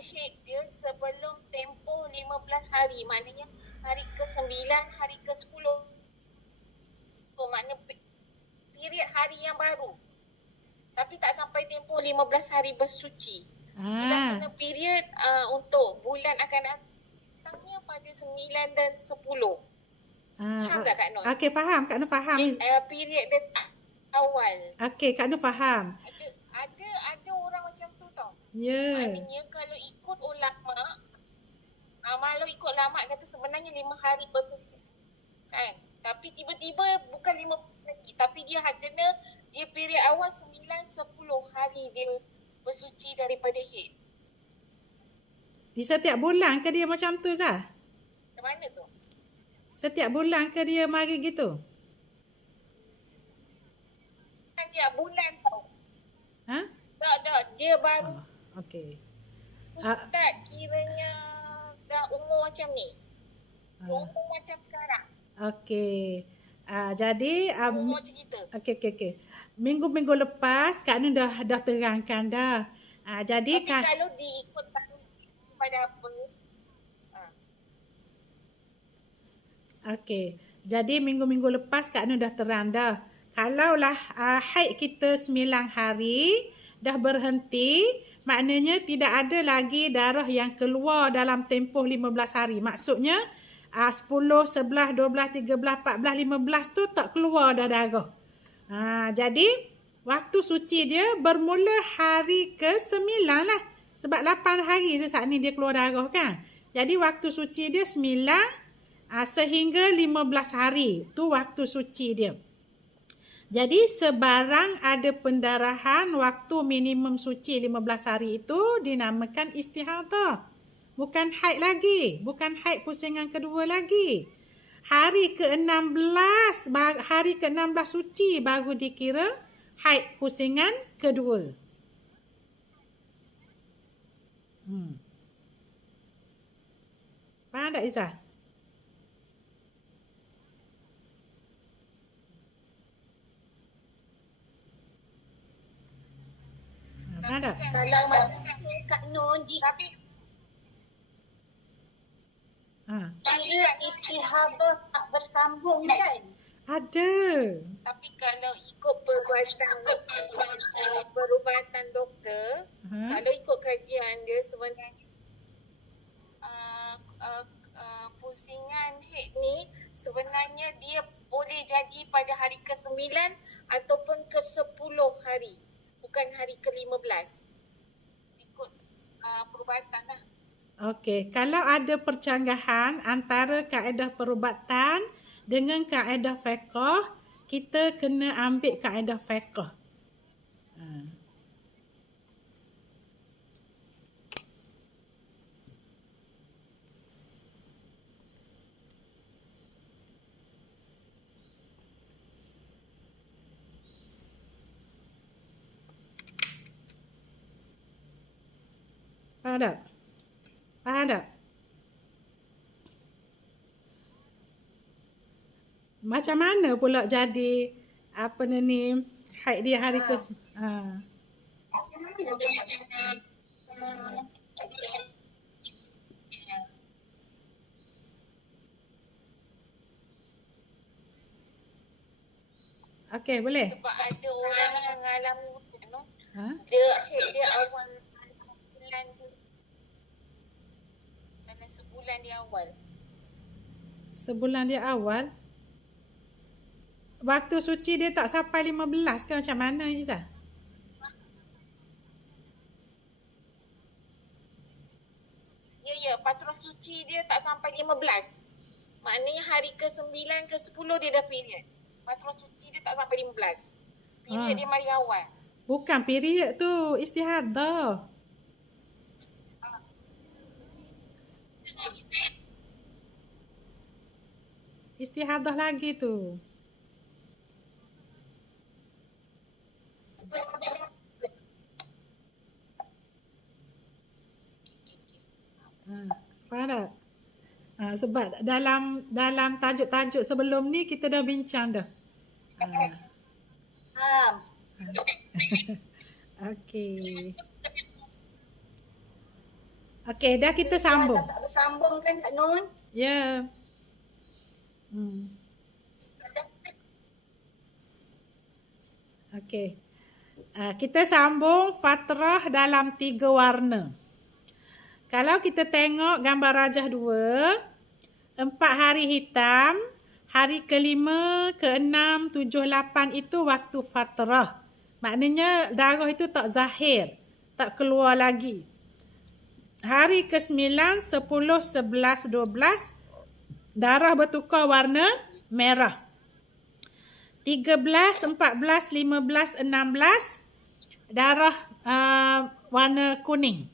head dia sebelum tempoh 15 hari. Maknanya hari ke-9, hari ke-10. Maknanya period hari yang baru. Tapi tak sampai tempoh 15 hari bersuci. Kita kena period untuk bulan akan datangnya pada 9 dan 10. Faham tak Kak Nur? Okey, faham. Kak Nur faham. Period dia awal. Okey, Kak Nur faham. Ada orang macam tu tau. Ya. Maknanya kalau ikut ulama, kalau ikut ulama kata sebenarnya 5 hari bersuci. Kan? Tapi tiba-tiba bukan 5 lagi. Tapi dia period awal 9, 10 hari dia bersuci daripada head. Setiap bulan ke dia macam tu Zah? Macam mana tu? Setiap bulan ke dia mari gitu? Setiap bulan tau. Tak. Dia baru. Okey. Ustaz kiranya dah umur macam ni. Umur macam sekarang. Okey. Jadi umur macam kita. Okey. Minggu-minggu lepas Kak Nur dah terangkan dah. Jadi tapi kalau diikut pada apa? Okey. Jadi minggu-minggu lepas Kak Nur dah terang dah. Kalaulah haid kita 9 hari dah berhenti, maknanya tidak ada lagi darah yang keluar dalam tempoh 15 hari. Maksudnya 10, 11, 12, 13, 14, 15 tu tak keluar dah darah. Jadi waktu suci dia bermula hari ke-9 lah. Sebab 8 hari saat ni dia keluar darah kan. Jadi waktu suci dia 9 sehingga 15 hari. Tu waktu suci dia. Jadi sebarang ada pendarahan waktu minimum suci 15 hari itu dinamakan istihadah. Bukan haid lagi. Bukan haid pusingan kedua lagi. Hari ke-16 suci baru dikira haid pusingan kedua. Faham tak Izzah? Faham tak? Kalau Kak Nur tapi kira istihadah tak bersambung kan? Ada. Tapi kalau ikut perubatan doktor, kalau ikut kajian dia sebenarnya pusingan head ni sebenarnya dia boleh jadi pada hari ke-9 ataupun ke-10 hari. Bukan hari ke-15. Ikut perubatan lah. Okey, kalau ada percanggahan antara kaedah perubatan dengan kaedah fiqh, kita kena ambil kaedah fiqh. Faham tak? Faham tak? Macam mana pula jadi apa ni haid dia hari ke Okey, boleh. Sebab ada orang yang mengalami dia haid dia awal bulan dalam sebulan dia awal. Sebulan dia awal. Waktu suci dia tak sampai 15 ke macam mana, Izzah? Ya, patron suci dia tak sampai 15. Maknanya hari ke-9, ke-10 dia dah period. Patron suci dia tak sampai 15. Period dia mari awal. Bukan period tu, istihadah. Istihadah lagi tu. Faham tak? Sebab dalam tajuk-tajuk sebelum ni kita dah bincang dah. Okey. Okey, dah kita sambung. Tak bersambung kan Kak Nun? Ya. Okey. Kita sambung fatrah dalam 3 warna. Kalau kita tengok gambar rajah 2, 4 hari hitam, hari ke-5, ke-6, 7, 8 itu waktu fatrah. Maknanya darah itu tak zahir, tak keluar lagi. Hari ke-9, 10, 11, 12, darah bertukar warna merah. 13, 14, 15, 16, darah warna kuning.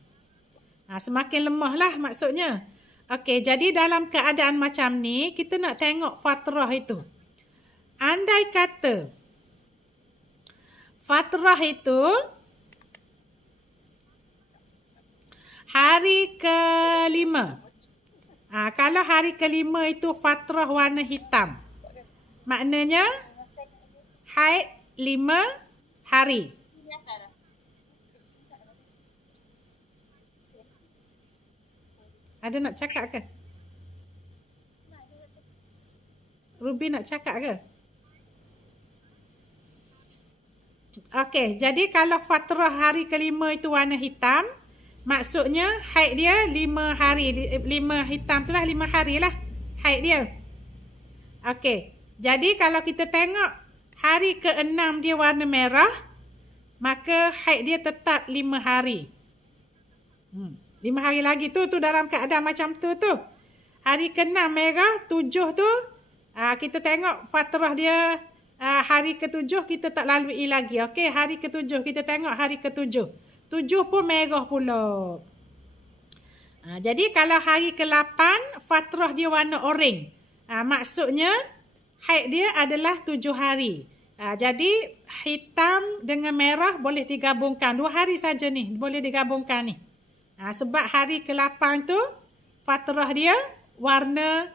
Semakin lemah lah maksudnya. Okey, jadi dalam keadaan macam ni, kita nak tengok fatrah itu. Andai kata fatrah itu hari ke-5. Kalau hari ke-5 itu fatrah warna hitam. Maknanya haid 5 hari. Ada nak cakap ke? Ruby nak cakap ke? Okey, jadi kalau fatrah hari ke-5 itu warna hitam, maksudnya haid dia 5 hari. 5 hitam tu lah 5 hari lah haid dia. Okey, jadi kalau kita tengok hari ke-6 dia warna merah, maka haid dia tetap 5 hari. 5 hari lagi tu dalam keadaan macam tu. Hari ke-6 merah, 7 tu kita tengok fatrah dia hari ke-7 kita tak lalui lagi. Okey, hari ke-7 kita tengok hari ke-7. 7 pun merah pula. Jadi kalau hari ke-8 fatrah dia warna oranye. Maksudnya haid dia adalah 7 hari. Jadi hitam dengan merah boleh digabungkan. 2 hari saja ni boleh digabungkan ni. Sebab hari ke-8 tu fatrah dia warna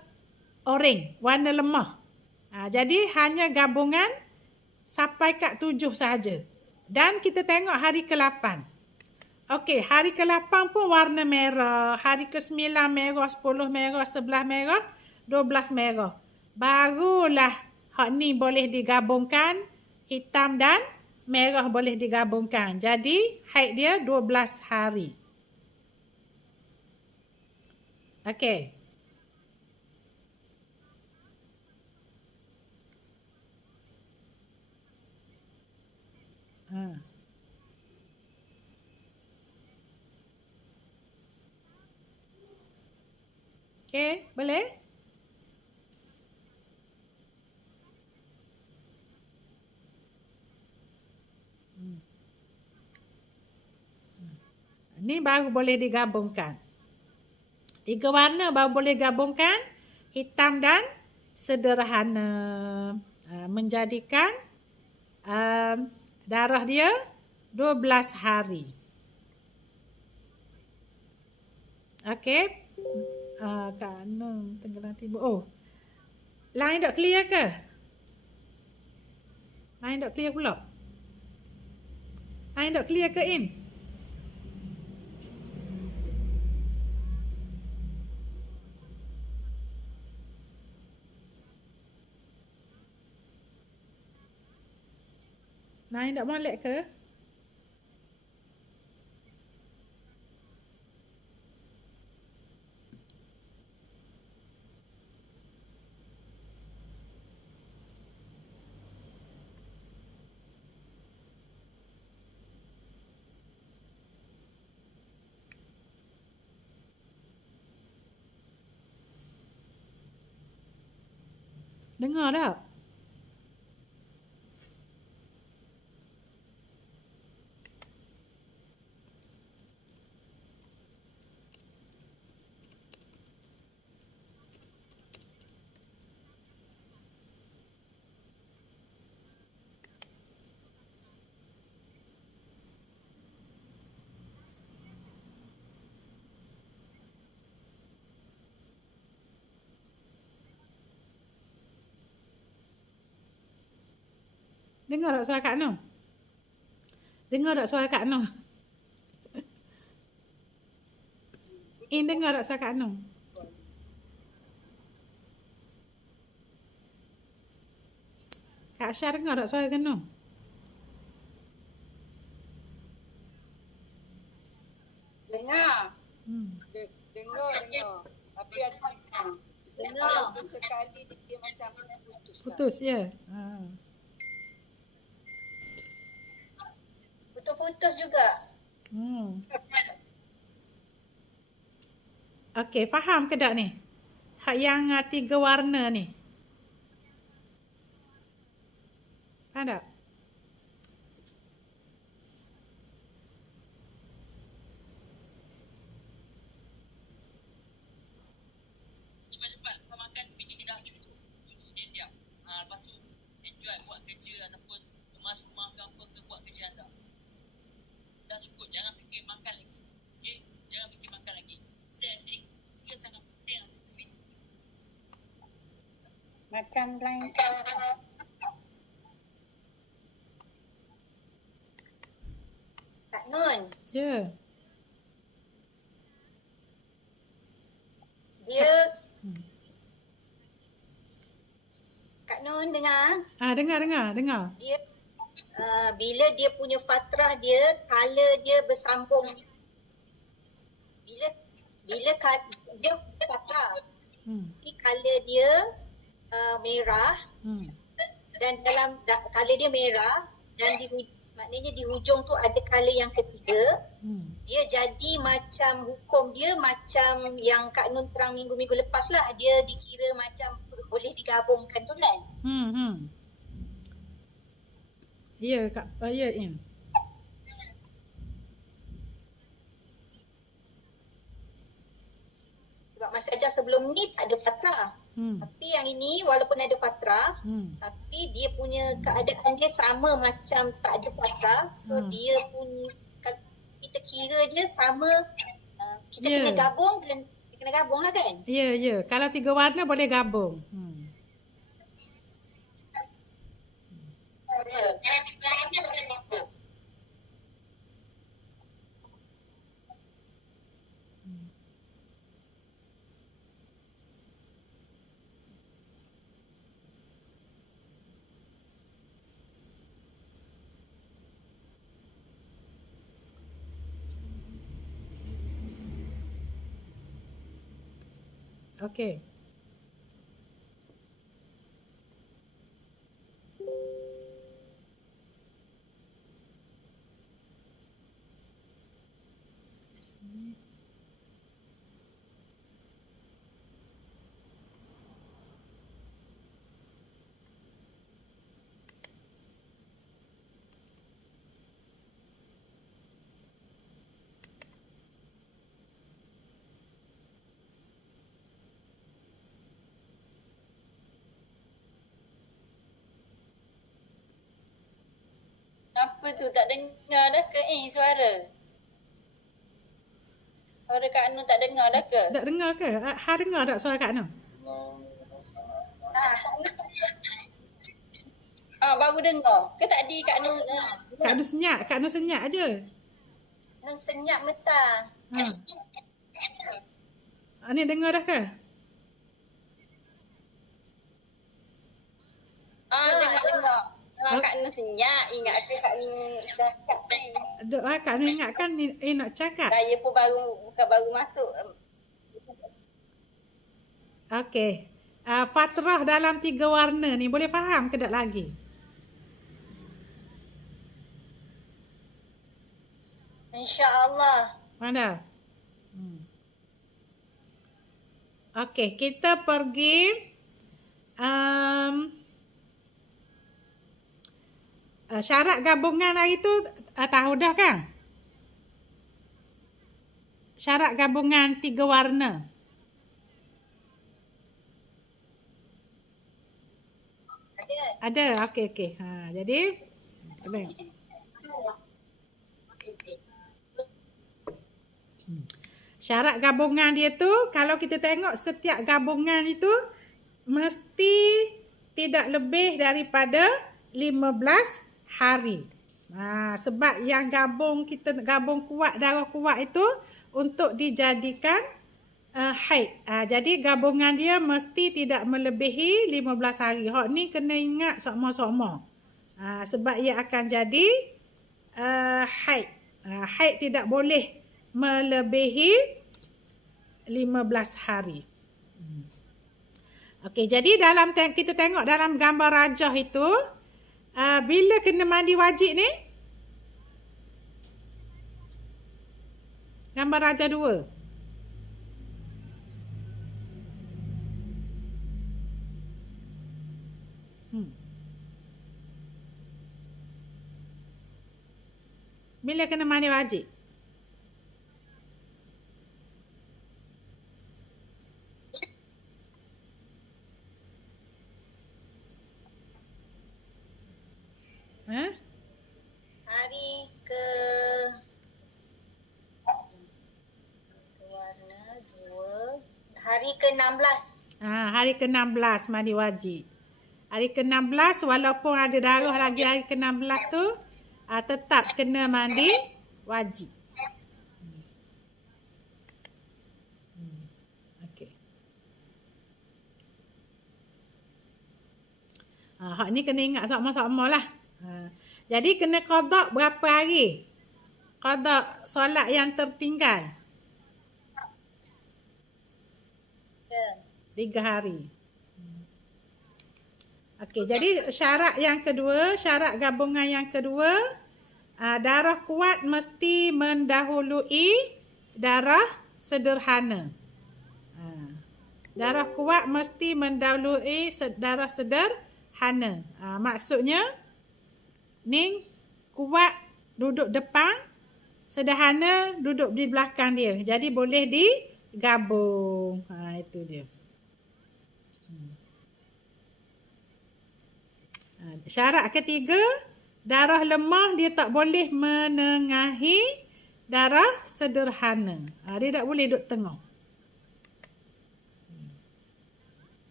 oranye, warna lemah. Jadi hanya gabungan sampai kat 7 saja. Dan kita tengok hari ke-8. Okey, hari ke-8 pun warna merah. Hari ke-9 merah, 10 merah, 11 merah. 12 merah. Barulah hak ni boleh digabungkan, hitam dan merah boleh digabungkan. Jadi haid dia 12 hari. Okey. Okey, boleh? Ni baru boleh digabungkan. 3 warna baru boleh gabungkan, hitam dan sederhana. Menjadikan darah dia 12 hari. Okey. Kak Anum tenggelam tiba. Oh. Line tak clear ke? Line tak clear pula. Line tak clear ke In? Line tak molek ke? Dengar tak? Dengar tak suara Kak Anum? Dengar tak suara Kak Anum? In dengar tak suara Kak Anum? Kak Syah dengar tak suara Kak Anum? Dengar. Dengar. Tapi ada Dengar. sesekali dia macam putus. Putus, ya. Putus-putus juga. Okey, faham ke tak ni? Hak yang 3 warna ni. Faham tak? Cepat-cepat kau makan bini dah cukup. Diam. Lepas tu enjoy buat kerja ataupun kemas rumah ke apa ke, buat kerja anda. Dah cukup, jangan fikir makan lagi. Okey? Jangan fikir makan lagi. Setting dia sangat penting. Makan lain. Kak Nun, Ya. dia Kak Nun dengar? Dengar. Dia bila dia punya fatrah dia, color dia bersambung. Bila dia fatrah, color dia merah dan dalam color dia merah dan maknanya di hujung tu ada color yang ketiga. Dia jadi macam hukum dia macam yang Kak Nun terang minggu-minggu lepas lah. Dia dikira macam boleh digabungkan tu kan. Ya, Kak. Ya, In. Sebab masa ajar sebelum ni tak ada fatrah. Tapi yang ini walaupun ada fatrah, tapi dia punya keadaan dia sama macam tak ada fatrah. So dia punya, kita kira dia sama, kita kena gabung dan kena gabung lah kan. Ya. Kalau 3 warna boleh gabung. Okey. Apa tu tak dengar dah ke suara? Suara Kak Anu tak dengar dah ke? Tak dengar ke? Ha dengar tak suara Kak Anu? Baru dengar. Ke tadi Kak Anu Kak Anu senyap aje. senyap metah. Ni dengar dah ke? Dengar. Kak Anu senyap. Ingat ke Kak Anu dah cakap ni? Kak Anu ingatkan nak cakap. Saya pun bukan baru masuk. Okey. Fatrah dalam 3 warna ni boleh faham ke tak lagi? InsyaAllah. Mana? Okey, kita pergi syarat gabungan hari tu tahu dah kan? Syarat gabungan 3 warna. Ada. Okey. Jadi syarat gabungan dia tu, kalau kita tengok setiap gabungan itu mesti tidak lebih daripada 15 hari. Sebab yang kita gabung kuat, darah kuat itu untuk dijadikan haid. Jadi gabungan dia mesti tidak melebihi 15 hari. Hak ni kena ingat sama-sama. Sebab ia akan jadi haid. Haid tidak boleh melebihi 15 hari. Okey, jadi dalam kita tengok dalam gambar rajah itu, bila kena mandi wajib ni? Gambar rajah 2. Bila kena mandi wajib? Hari ke warna 2. Hari ke-16. Hari ke-16 mandi wajib. Hari ke-16 walaupun ada darah lagi hari ke-16 tu, tetap kena mandi wajib. Okey. Hak ni kena ingat sama-sama lah. Jadi kena qada berapa hari? Qada solat yang tertinggal. 3 hari. Okey, jadi syarat yang kedua, syarat gabungan yang kedua, darah kuat mesti mendahului darah sederhana. Darah kuat mesti mendahului darah sederhana. Maksudnya, ni kuat duduk depan, sederhana duduk di belakang dia. Jadi boleh digabung. Itu dia. Syarat ketiga, darah lemah dia tak boleh menengahi darah sederhana. Dia tak boleh duduk tengah.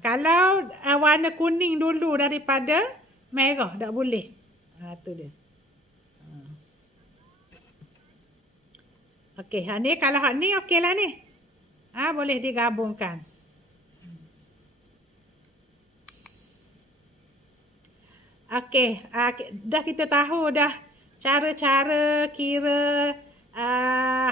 Kalau warna kuning dulu daripada merah, tak boleh. Itu dia. Okey, ni kalau hak ni okeylah ni. Boleh digabungkan. Okey, dah kita tahu dah cara-cara kira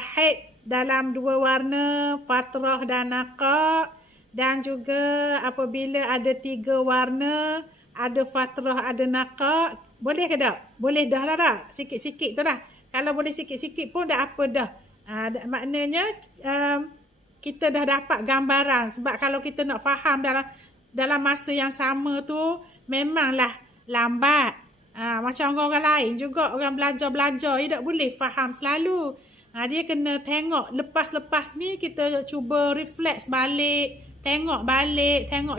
haid dalam dua warna, fatrah dan naqa', dan juga apabila ada tiga warna, ada fatrah, ada naqa', boleh ke tak? Boleh dah lah tak? Sikit-sikit tu dah. Kalau boleh sikit-sikit pun dah apa dah. Maknanya kita dah dapat gambaran. Sebab kalau kita nak faham dalam masa yang sama tu, memanglah lambat. Macam orang lain juga, orang belajar-belajar, dia tak boleh faham selalu. Dia kena tengok. Lepas-lepas ni kita cuba reflect balik, tengok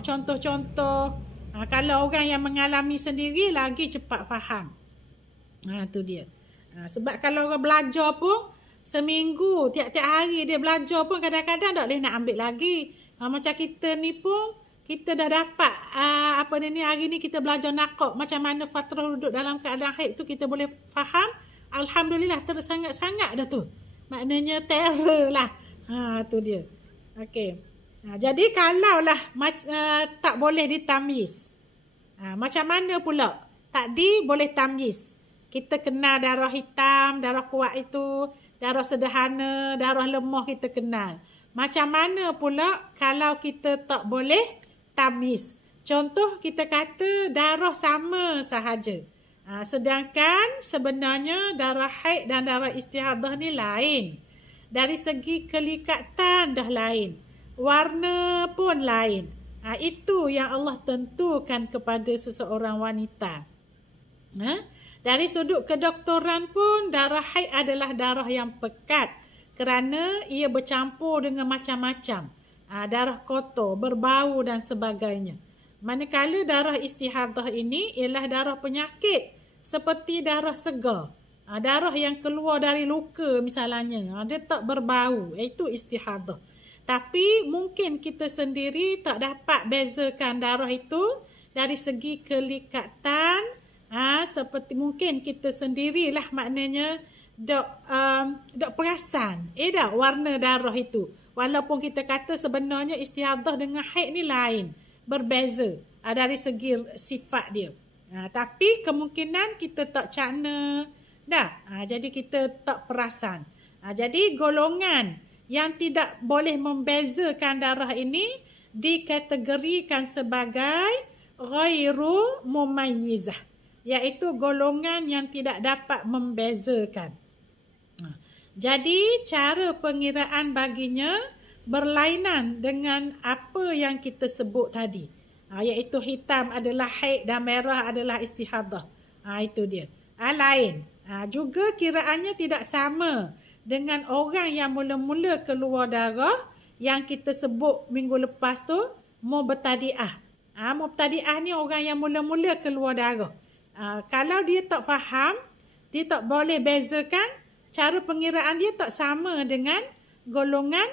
contoh-contoh. Kalau orang yang mengalami sendiri lagi cepat faham. Tu dia. Sebab kalau orang belajar pun seminggu, tiap-tiap hari dia belajar pun kadang-kadang tak boleh nak ambil lagi. Macam kita ni pun, kita dah dapat hari ni kita belajar naqa', macam mana fatrah duduk dalam keadaan haid tu kita boleh faham. Alhamdulillah, sangat-sangat dah tu. Maknanya terror lah. Tu dia. Okey. Jadi kalaulah tak boleh ditamyiz. Macam mana pula? Tadi boleh tamyiz. Kita kenal darah hitam, darah kuat itu, darah sederhana, darah lemah kita kenal. Macam mana pula kalau kita tak boleh tamyiz? Contoh kita kata darah sama sahaja. Sedangkan sebenarnya darah haid dan darah istihadah ni lain. Dari segi kelikatan dah lain. Warna pun lain. Itu yang Allah tentukan kepada seseorang wanita. Dari sudut kedoktoran pun darah haid adalah darah yang pekat. Kerana ia bercampur dengan macam-macam. Darah kotor, berbau dan sebagainya. Manakala darah istihadah ini ialah darah penyakit seperti darah segar. Darah yang keluar dari luka misalnya. Dia tak berbau. Itu istihadah. Tapi mungkin kita sendiri tak dapat bezakan darah itu dari segi kelikatan. Seperti mungkin kita sendirilah maknanya dok perasan. Tak warna darah itu. Walaupun kita kata sebenarnya istihadah dengan haid ni lain. Berbeza dari segi sifat dia. Tapi kemungkinan kita tak cakna dah. Jadi kita tak perasan. Jadi golongan yang tidak boleh membezakan darah ini dikategorikan sebagai ghairu mumayyizah, iaitu golongan yang tidak dapat membezakan. Jadi cara pengiraan baginya berlainan dengan apa yang kita sebut tadi. Iaitu hitam adalah haid dan merah adalah istihadah. Itu dia. Lain. Juga kiraannya tidak sama dengan orang yang mula-mula keluar darah yang kita sebut minggu lepas tu mubtadi'ah. Mubtadi'ah ni orang yang mula-mula keluar darah. Kalau dia tak faham, dia tak boleh bezakan, cara pengiraan dia tak sama dengan golongan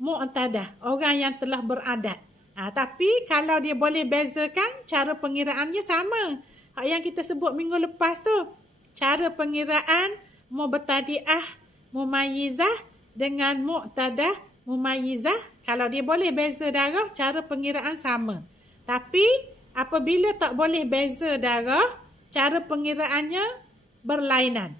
mu'tadah, orang yang telah beradat. Tapi kalau dia boleh bezakan, cara pengiraannya sama. Yang kita sebut minggu lepas tu, cara pengiraan mubtadi'ah mumayyizah dengan mu'tadah mumayyizah, kalau dia boleh beza darah, cara pengiraan sama. Tapi apabila tak boleh beza darah, cara pengiraannya berlainan.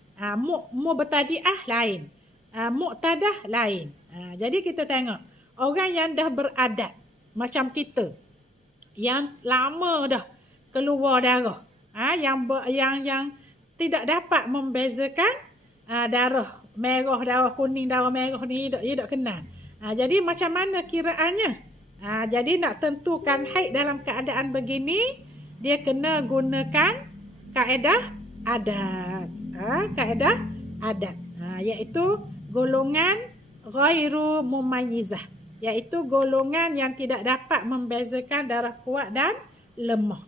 Mubtadi'ah lain, mu'tadah lain. Jadi kita tengok orang yang dah beradat macam kita, yang lama dah keluar darah, yang tidak dapat membezakan darah merah, darah kuning, darah merah ni dia tak kenal. Jadi macam mana kiraannya? Jadi nak tentukan haid dalam keadaan begini, dia kena gunakan kaedah adat. Kaedah adat. Iaitu golongan ghairu mumayyizah. Iaitu golongan yang tidak dapat membezakan darah kuat dan lemah.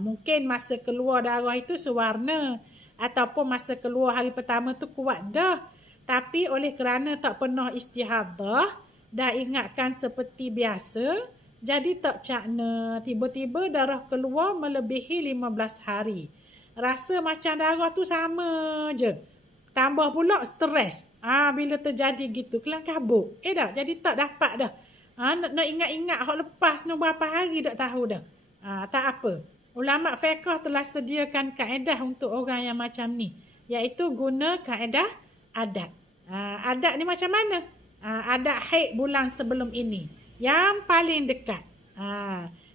Mungkin masa keluar darah itu sewarna. Ataupun masa keluar hari pertama tu kuat dah. Tapi oleh kerana tak pernah istihadah, dah ingatkan seperti biasa, jadi tak cakna. Tiba-tiba darah keluar melebihi 15 hari. Rasa macam darah tu sama je. Tambah pula stres. Bila terjadi gitu, kelang kabut. Tak, jadi tak dapat dah. Nak ingat-ingat hak lepas ni berapa hari tak tahu dah. Tak apa. Ulama fiqh telah sediakan kaedah untuk orang yang macam ni, iaitu guna kaedah adat. Adat ni macam mana? Adat haid bulan sebelum ini. Yang paling dekat.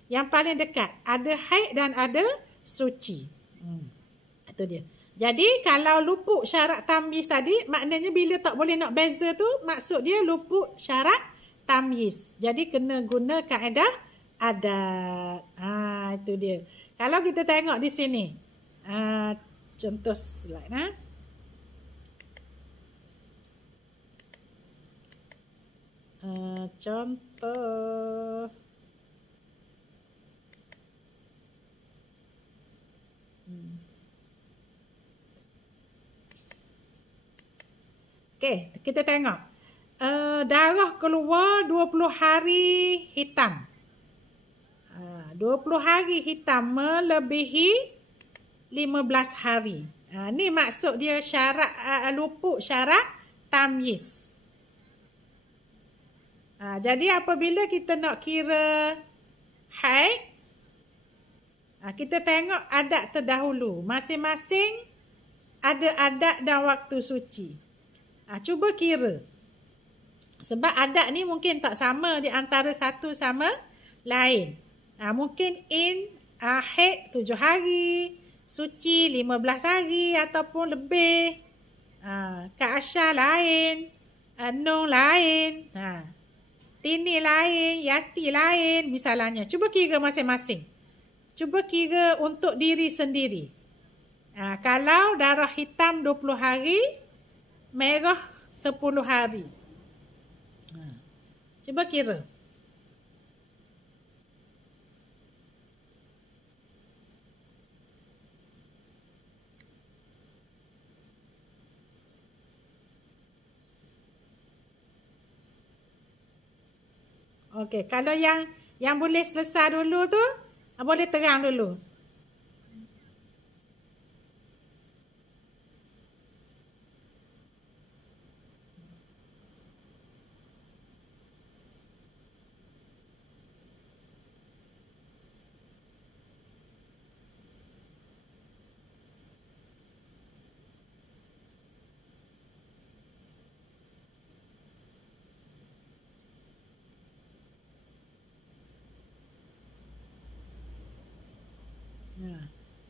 Yang paling dekat. Ada haid dan ada suci. Itu dia. Jadi kalau luput syarat tamyiz tadi, maknanya bila tak boleh nak beza tu, maksud dia luput syarat tamyiz. Jadi kena guna kaedah adat. Itu dia. Kalau kita tengok di sini. Contoh slide. Contoh. Okey, kita tengok. Darah keluar 20 hari hitam. 20 hari hitam melebihi 15 hari. Ni maksud dia syarat luput syarat tamyiz. Jadi apabila kita nak kira haid, kita tengok adat terdahulu. Masing-masing ada adat dan waktu suci. Cuba kira. Sebab adat ni mungkin tak sama di antara satu sama lain. Mungkin haid 7 hari, suci 15 hari ataupun lebih. Kak Asha lain, Nong lain, Tini lain, Yati lain misalnya. Cuba kira masing-masing. Cuba kira untuk diri sendiri. Kalau darah hitam 20 hari, merah 10 hari. Cuba kira. Okey, kalau yang boleh selesai dulu tu, boleh terang dulu.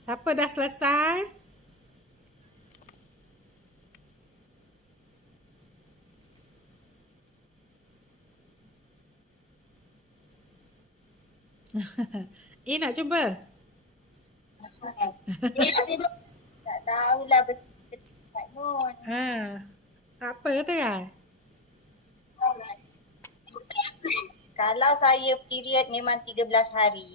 Siapa dah selesai? Nak cuba? Tak tahulah betul Kak Nun. Apa kata kan? Kalau saya period memang 13 hari.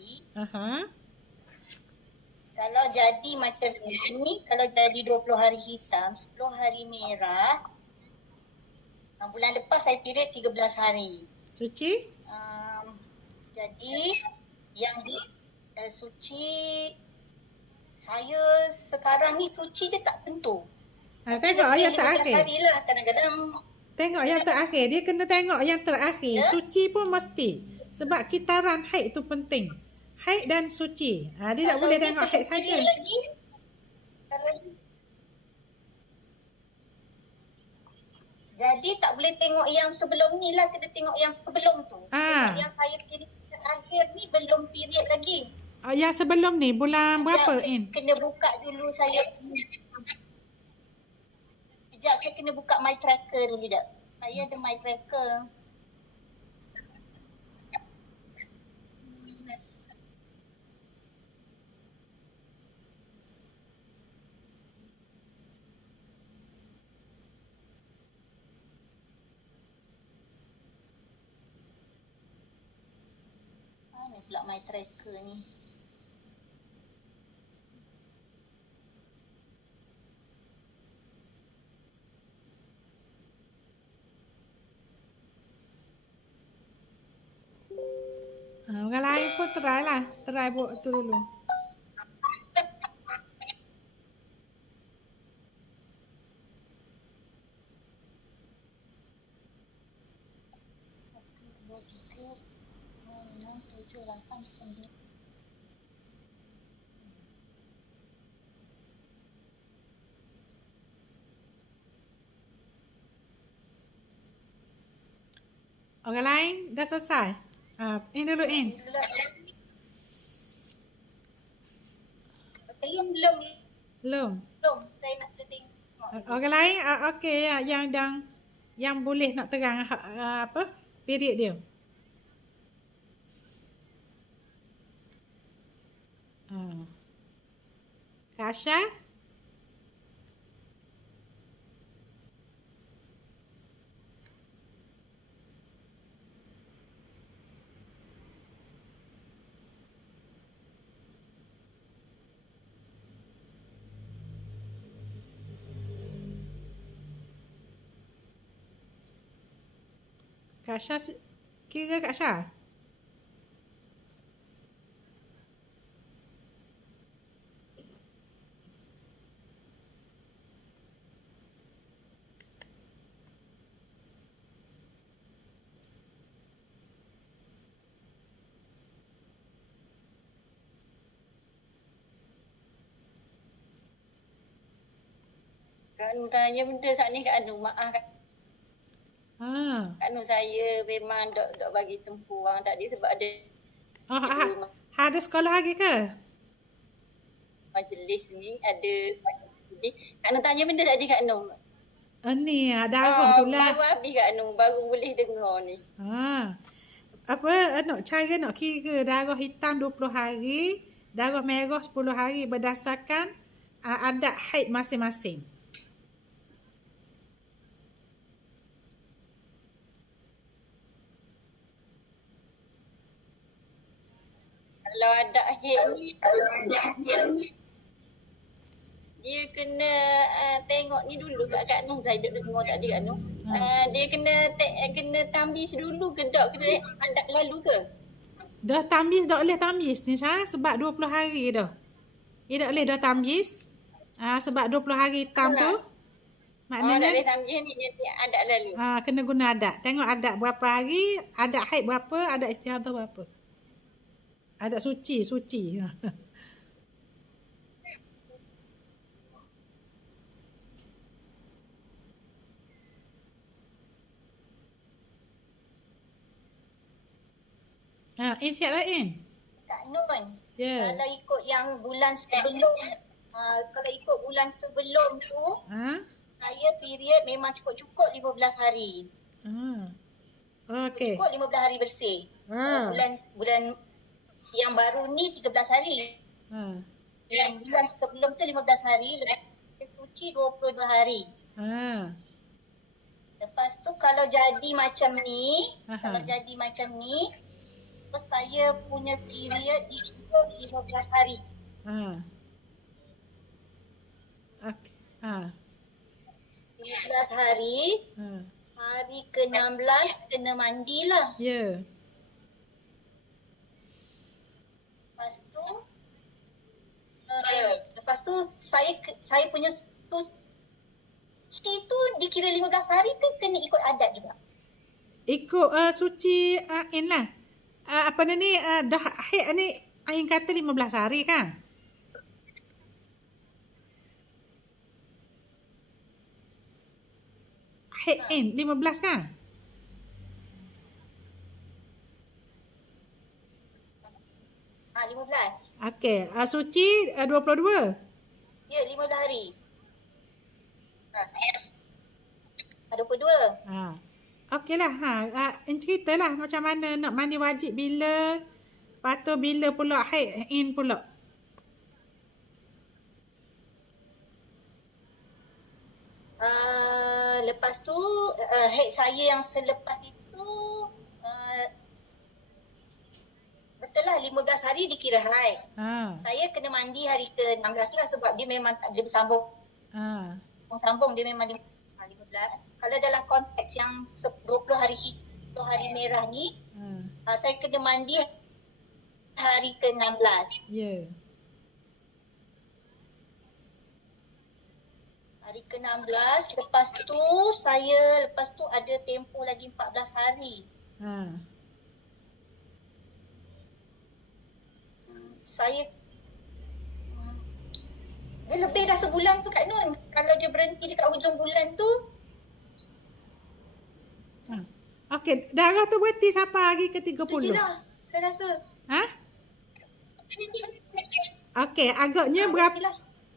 Kalau jadi macam ni, kalau jadi 20 hari hitam, 10 hari merah. Bulan lepas saya period 13 hari. Suci? Jadi yang suci, saya sekarang ni suci je tak tentu. Tengok yang terakhir. 15 hari lah kadang-kadang. Tengok yang terakhir. Dia kena tengok yang terakhir. Suci pun mesti. Sebab kitaran haid tu penting. Haid dan suci. Dia tak boleh tengok haid saja. Jadi tak boleh tengok yang sebelum ni lah. Kena tengok yang sebelum tu. Sebab yang saya period terakhir ni belum period lagi. Yang sebelum ni bulan berapa In? Kena buka dulu saya. Sekejap saya kena buka my tracker dulu sekejap. Saya ada my tracker. Mana pula my tracker ni? Orang lain pun try lah. Try buat tu dulu. Orang lain dah selesai? In dulu, In. Belum. Belum. Saya nak tengok. Orang lain, okey, yang boleh nak terang apa period dia. Kak Asha? Kak Asha, kira Kak Asha? Kak Anu tanya benda saat ni Kak Anu. Maaf Kak Anu, saya memang dok bagi tempuh tadi sebab ada Ada sekolah lagi ke? majlis ni, ada majlis. Kak Anu tanya benda tadi Kak Anu. Ni darah tu lah. Baru habis Kak Anu, baru boleh dengar ni. Cara nak kira darah hitam 20 hari, darah merah 10 hari berdasarkan adat haid masing-masing. Kalau adat haid ni, dia kena tengok ni dulu Kak Anu. Saya duduk dengar tadi Kak Anu. Dia kena tambis dulu ke tak? Kena adat lalu ke? Dah tambis, dah boleh tambis ni Syah, sebab 20 hari dah. Dia dah boleh dah tambis. Sebab 20 hari hitam tu. Maknanya tak boleh tambis ni, dia adat lalu. Kena guna adat. Tengok adat berapa hari, adat haid berapa, adat istihadah berapa. Adat suci. In siap lah In. Kak Nun, Ya. kalau ikut yang bulan sebelum, kalau ikut bulan sebelum tu, saya period memang cukup 15 hari. Okey. Cukup 15 hari bersih. Bulan yang baru ni 13 hari. Yang bulan sebelum tu 15 hari, lepas suci 22 hari. Lepas tu kalau jadi macam ni, terus saya punya period cukup 15 hari. Okey. 15 hari. Hari ke-16 kena mandilah. Ya. Lepas tu saya punya suci tu dikira 15 hari ke kena ikut adat juga? Ikut suci In lah. Apa ni dah haid ni Ain kata 15 hari kan? Haid In 15 kan? Ah, 15. Okey, suci 22. Ya, 15 hari. 22. Okeylah. Ceritalah macam mana nak mandi wajib bila, lepas tu bila pula haid In pula. Lepas tu haid saya yang selepas itu betul lah 15 hari dikira haid. Saya kena mandi hari ke-16 lah sebab dia memang tak boleh bersambung. Sambung dia memang 15. Kalau dalam konteks yang 20 hari hitam, hari merah ni, saya kena mandi hari ke-16. Ya. Hari ke-16, lepas tu ada tempoh lagi 14 hari. Saya dia lebih dah sebulan tu Kak Nun. Kalau dia berhenti dekat hujung bulan tu, Okey, darah tu berhenti sampai hari ke-30. Itu je lah, saya rasa. Ha? Okey, agaknya berapa? Lah.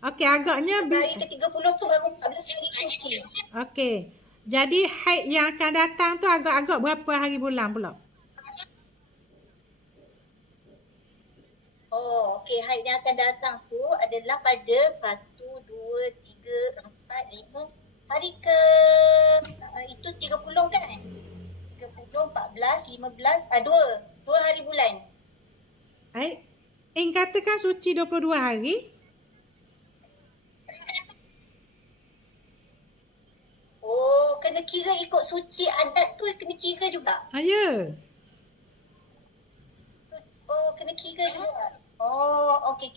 Okey, agaknya Hari ke-30 tu baru 14 hari suci. okey. Jadi haid yang akan datang tu agak-agak berapa hari bulan pula? Oh, okey. Haid yang akan datang tu adalah pada 1, 2, 3, 4, 5. Hari ke... itu 30 kan? 30, 14, 15, 2 hari bulan. Katakan suci 22 hari. Oh, kena kira ikut suci adat tu kena kira juga. Ya. Oh, kena kira juga. Oh, okey.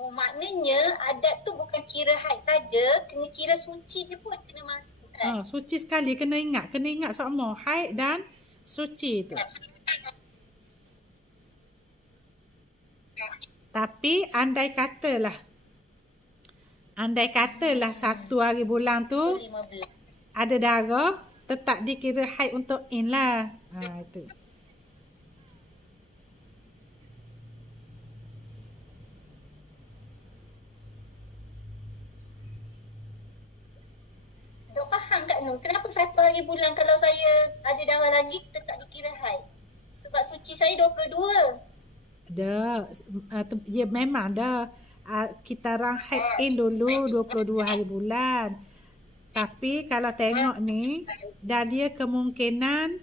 Oh, maknanya adat tu bukan kira haid saja, kena kira suci dia pun kena masuk kan? Suci sekali, kena ingat semua haid dan suci tu. Tapi andai katalah 1 hari bulan tu 15. ada darah, tetap dikira haid untuk in lah. Itu. Dok faham Kak Nur, kenapa 1 hari bulan kalau saya ada darah lagi tetap dikira haid? Sebab suci saya 22. Ya memang dah. Kita orang haid in dulu 22 hari bulan. Tapi kalau tengok ni, dah dia kemungkinan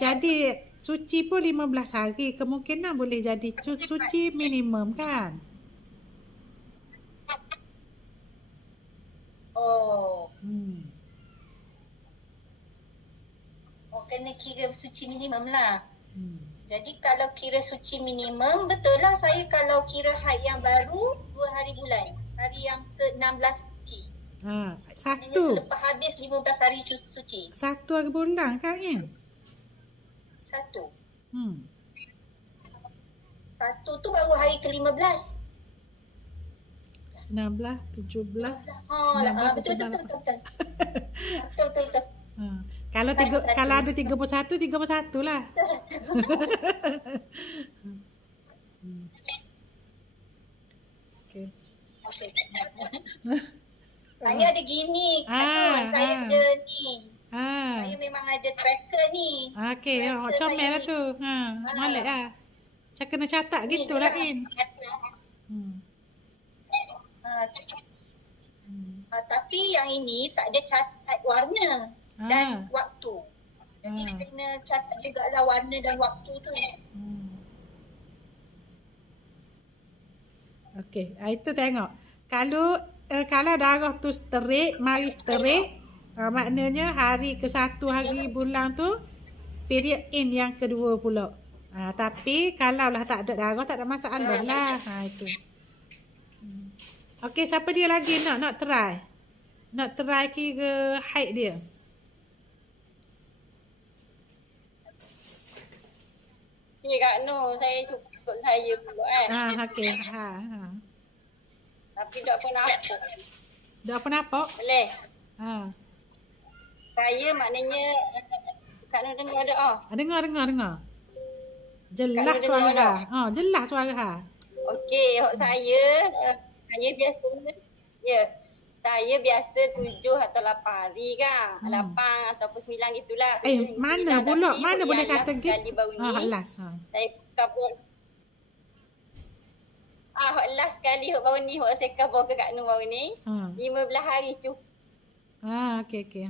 jadi suci pun 15 hari. Kemungkinan boleh jadi suci minimum kan? Oh. Oh, kena kira suci minimum lah. Jadi kalau kira suci minimum, betul lah saya kalau kira haid yang baru 2 hari bulan. Hari yang ke-16 suci. Hanya selepas habis 15 hari suci. 1 hari bulan kan In? 1. 1 tu baru hari ke-15. 16, 17. Betul. Betul. Kalau ada 31 lah. Okey. Saya ada gini, saya ada ni. Saya memang ada tracker ni. Okey, comel lah tu. Molek lah. Macam kena catat gitu lah In. Tapi yang ini tak ada catat warna dan waktu. Jadi kena catat jugalah warna dan waktu tu. Okey, itu tengok. Kalau darah tu straight, mari straight, maknanya hari ke-1 hari bulan tu period in yang kedua pula. Tapi kalau lah tak ada darah, tak ada masalah lah. Itu. Okey, siapa dia lagi nak try? Nak try kira haid dia. Okay, Kak Nur, saya cukup saya pula Okey. Tapi tak pernah apa. Dah apa nampak? Boleh? Saya maknanya Kak Nur dengar tak? Dengar. Jelas suara. Jelas suara. Okey, saya biasa 7 atau 8 hari kan. 8 ataupun 9 gitulah. Mana boleh kata gitu? Last. Saya kabur. Last sekali hok baru ni, hok saya kabur ke Kak Nur baru ni. 15 hari cukup. Okey.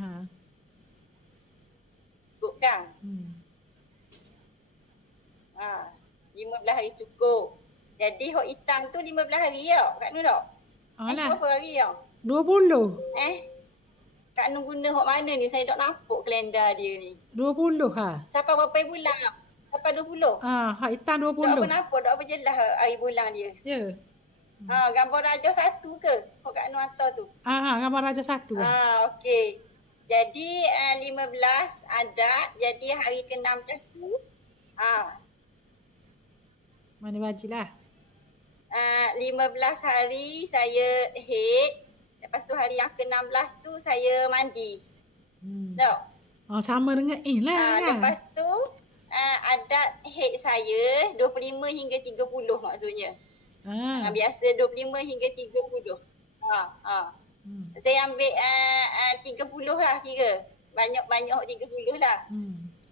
Cukup kan? 15 hari cukup. Jadi hok hitam tu 15 hari ya, Kak Nur tak? Berapa hari ya? 20. Kak Nur guna hok mana ni? Saya tak nampak kalender dia ni. 20 Sampai berapa bulan tak? Sampai 20? Hak hitam 20. Tak apa nampak, tak apa jelas hari bulan dia. Ya. Gambar raja 1 ke? Hok Kak Nur hantar tu. Gambar raja 1 okey. Jadi 15 adat, jadi hari ke-16 tu mana bajilah. 15 hari saya haid. Lepas tu hari yang ke-16 tu saya mandi. Tak? Oh, sama dengan In lah kan? Lepas tu adat head saya 25 hingga 30 maksudnya. Biasa 25 hingga 30. Saya ambil 30 lah kira. Banyak-banyak 30 lah.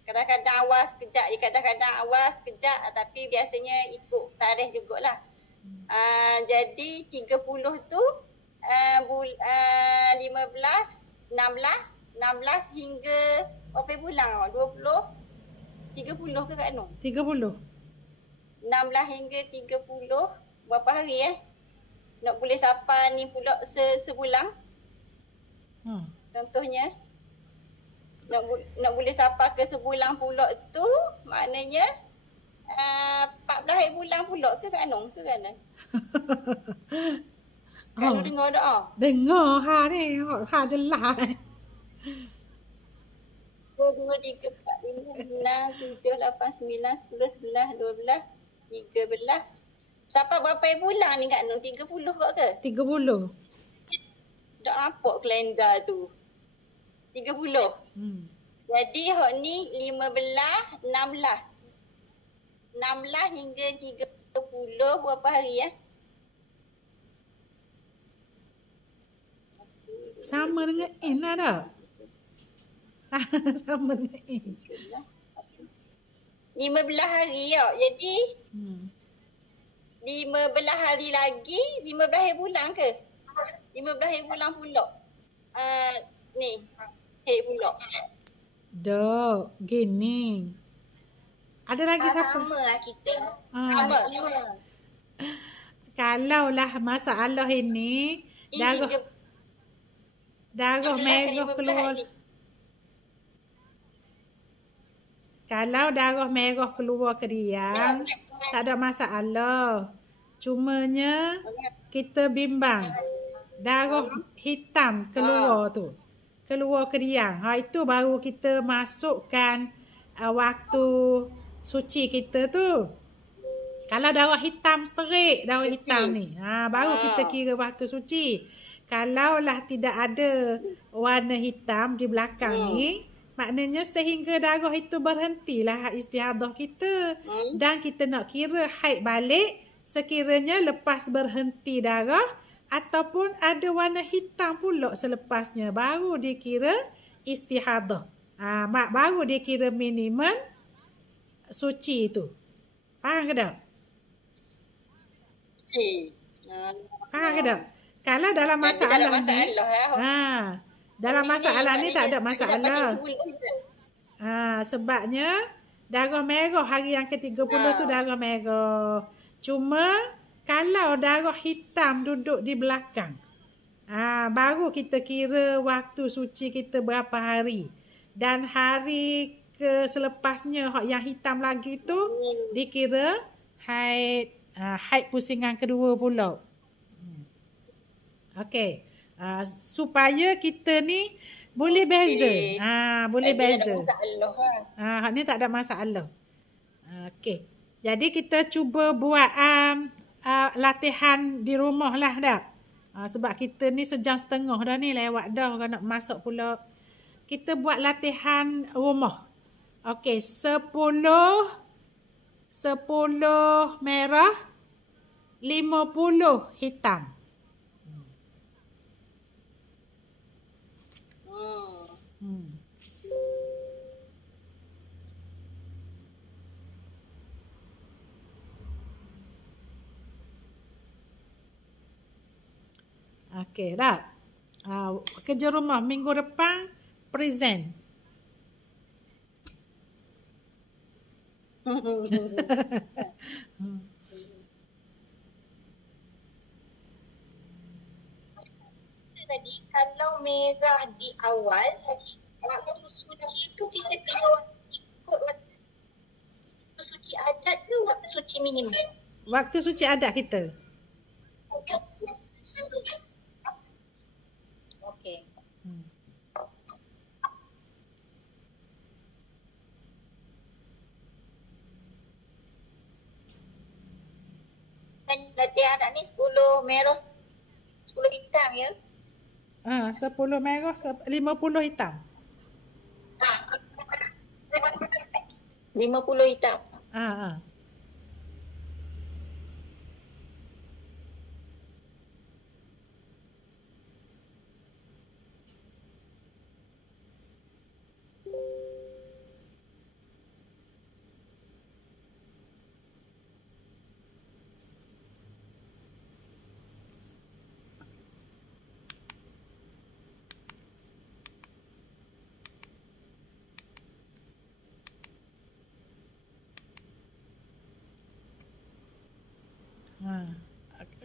Kadang-kadang awal sekejap je, kadang-kadang awal sekejap tapi biasanya ikut tarikh jugalah. Jadi 30 tu 15, 16 hingga berapa bulan? 20, 30 ke Kak Nur? 30. 16 hingga 30 berapa hari nak boleh sampai ni pula sebulan. Contohnya nak boleh sampai ke sebulan pula tu maknanya 14 hari bulan pula ke Kak Nur ke kan? Kak Nur dengar tak? Dengar ni. Ha jelas. 2, 3, 4, 5, 6, 7, 8, 9, 10, 11, 12, 13. Sampai berapa bulan ni Kak Nur? 30 kot ke? 30. Tak nampak kalender tu. 30. Jadi hok ni 15, 16. 16 hingga 30 berapa hari Sama dengan In lah tak? Sama dengan In. 15 hari Jadi 15 hari lagi 15 hari bulan ke? 15 hari bulan pula. Ni hari pula. Dok, gini. Ada lagi siapa? Sama lah kita. Sama. Kalaulah masalah ini darah merah keluar. Kalau darah merah keluar ke dia, tak ada masalah. Cumanya kita bimbang. Darah hitam keluar tu. Keluar ke dia. Itu baru kita masukkan waktu suci kita tu. Kalau darah hitam straight, darah hitam ni. Baru kita kira waktu suci. Kalaulah tidak ada warna hitam di belakang ni, maknanya sehingga darah itu berhentilah istihadah kita. Dan kita nak kira haid balik sekiranya lepas berhenti darah ataupun ada warna hitam pula selepasnya. Baru dikira istihadah. Baru dikira minimum suci tu. Faham ke tak? Suci. Faham ke tak? Kalau dalam masalah ni, dalam masalah ni tak ada masalah. Sebabnya darah merah hari yang ke-30 tu darah merah. Cuma kalau darah hitam duduk di belakang, baru kita kira waktu suci kita berapa hari. Dan hari selepasnya yang hitam lagi tu dikira haid pusingan kedua pula. Okey. Supaya kita ni boleh beza. Boleh beza. Hak ni tak ada masalah. Okey. Jadi kita cuba buat latihan di rumah lah dah. Sebab kita ni sejam setengah dah ni lewat dah nak masuk pula. Kita buat latihan rumah. Okey, 10 merah, 50 hitam. Okey, dah. Kerja rumah minggu depan present. Tadi kalau merah di awal, waktu suci tu kita kena ikut waktu suci adat ke waktu suci minimum? Waktu suci adat kita. Okey. Dan latihan adat ni 10 merah 10 hitam ya? 10 merah, 50 hitam. 50 hitam.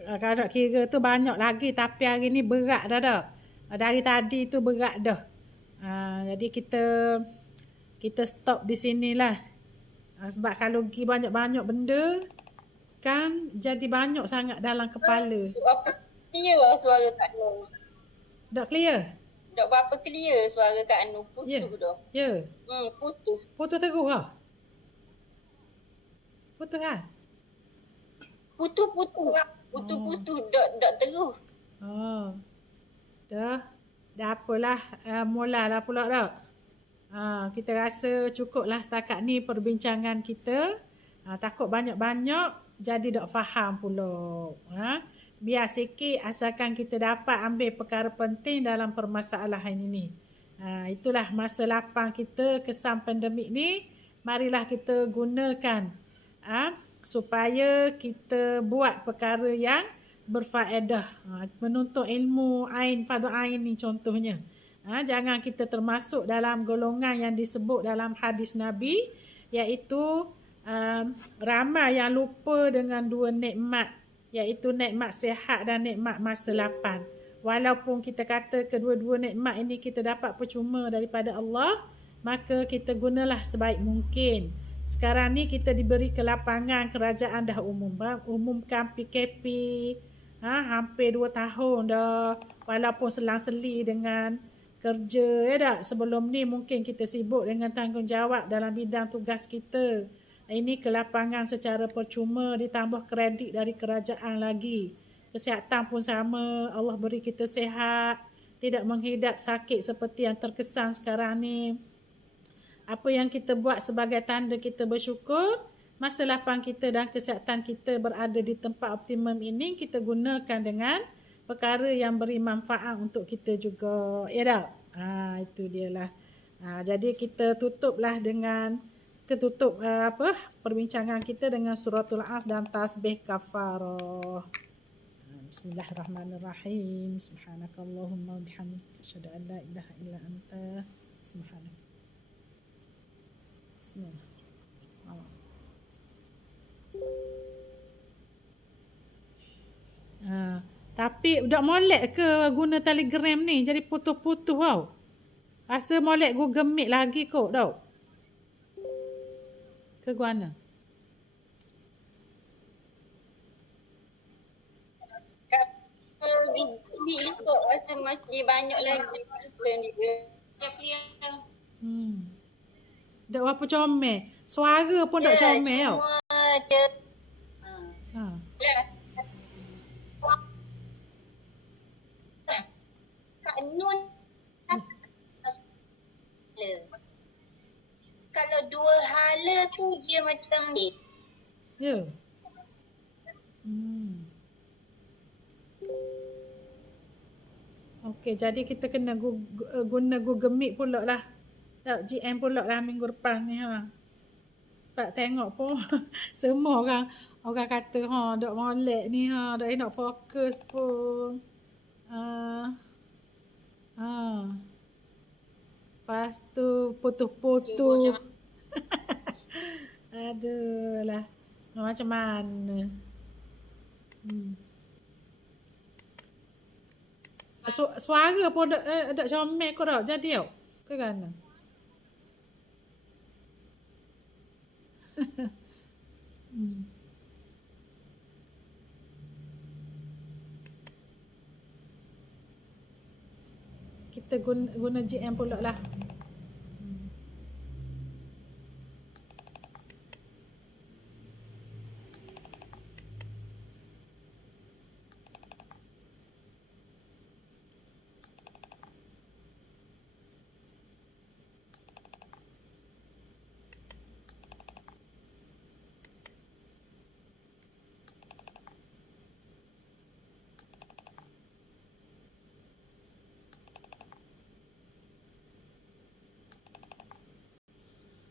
Kalau kira tu banyak lagi tapi hari ni berat dah. Dari tadi tu berat dah. Jadi kita stop di sinilah. Sebab kalau pergi banyak-banyak benda kan jadi banyak sangat dalam kepala. Apa clear lah suara Kak Nur? Tak clear? Tak berapa clear suara Kak Nur. Putus dah. Ya. Putus. Putus terus lah. Putus lah. Putus. Dok terus. Dah apalah. Mulalah pula dah. Kita rasa cukup lah setakat ni perbincangan kita. Takut banyak-banyak jadi tak faham pula. Biar sikit asalkan kita dapat ambil perkara penting dalam permasalahan ini. Itulah masa lapang kita kesan pandemik ni. Marilah kita gunakan supaya kita buat perkara yang berfaedah. Menuntut ilmu fardu ain ni contohnya. Jangan kita termasuk dalam golongan yang disebut dalam hadis Nabi, iaitu ramai yang lupa dengan dua nikmat, iaitu nikmat sihat dan nikmat masa lapang. Walaupun kita kata kedua-dua nikmat ini kita dapat percuma daripada Allah, maka kita gunalah sebaik mungkin. Sekarang ni kita diberi kelapangan, kerajaan dah umumkan PKP hampir 2 tahun dah, walaupun selang-seli dengan kerja tak. Sebelum ni mungkin kita sibuk dengan tanggungjawab dalam bidang tugas kita. Ini kelapangan secara percuma ditambah kredit dari kerajaan lagi. Kesihatan pun sama, Allah beri kita sihat, tidak menghidap sakit seperti yang terkesan sekarang ni. Apa yang kita buat sebagai tanda kita bersyukur, masa lapang kita dan kesihatan kita berada di tempat optimum ini, kita gunakan dengan perkara yang beri manfaat untuk kita juga. Ya tak? Itu dia lah. Jadi kita tutuplah dengan perbincangan kita dengan suratul As dan tasbih kafarah. Bismillahirrahmanirrahim. Subhanakallahumma bihamdika asyhadu an la ilaha illa anta subhanaka. Tapi dak molek ke guna Telegram ni, jadi putus-putus tau. Rasa molek Google Meet lagi kot tau. Ke guana? Ni ikut rasa masih banyak lagi. Dak apa comel. Suara pun dak comel tau. Kak Nun kalau dua hala tu dia macam ni. Ya. Okey, jadi kita kena guna Google Meet pula lah. Tak, GM pula lah minggu depan ni Pak tengok pun semua orang kata dak molek ni dak nak fokus pun. Lepas tu putus-putus. Aduh lah. Macam mana? Suara pun dak comel kau dak jadi tau. Ke kan? Kita guna GM pula lah.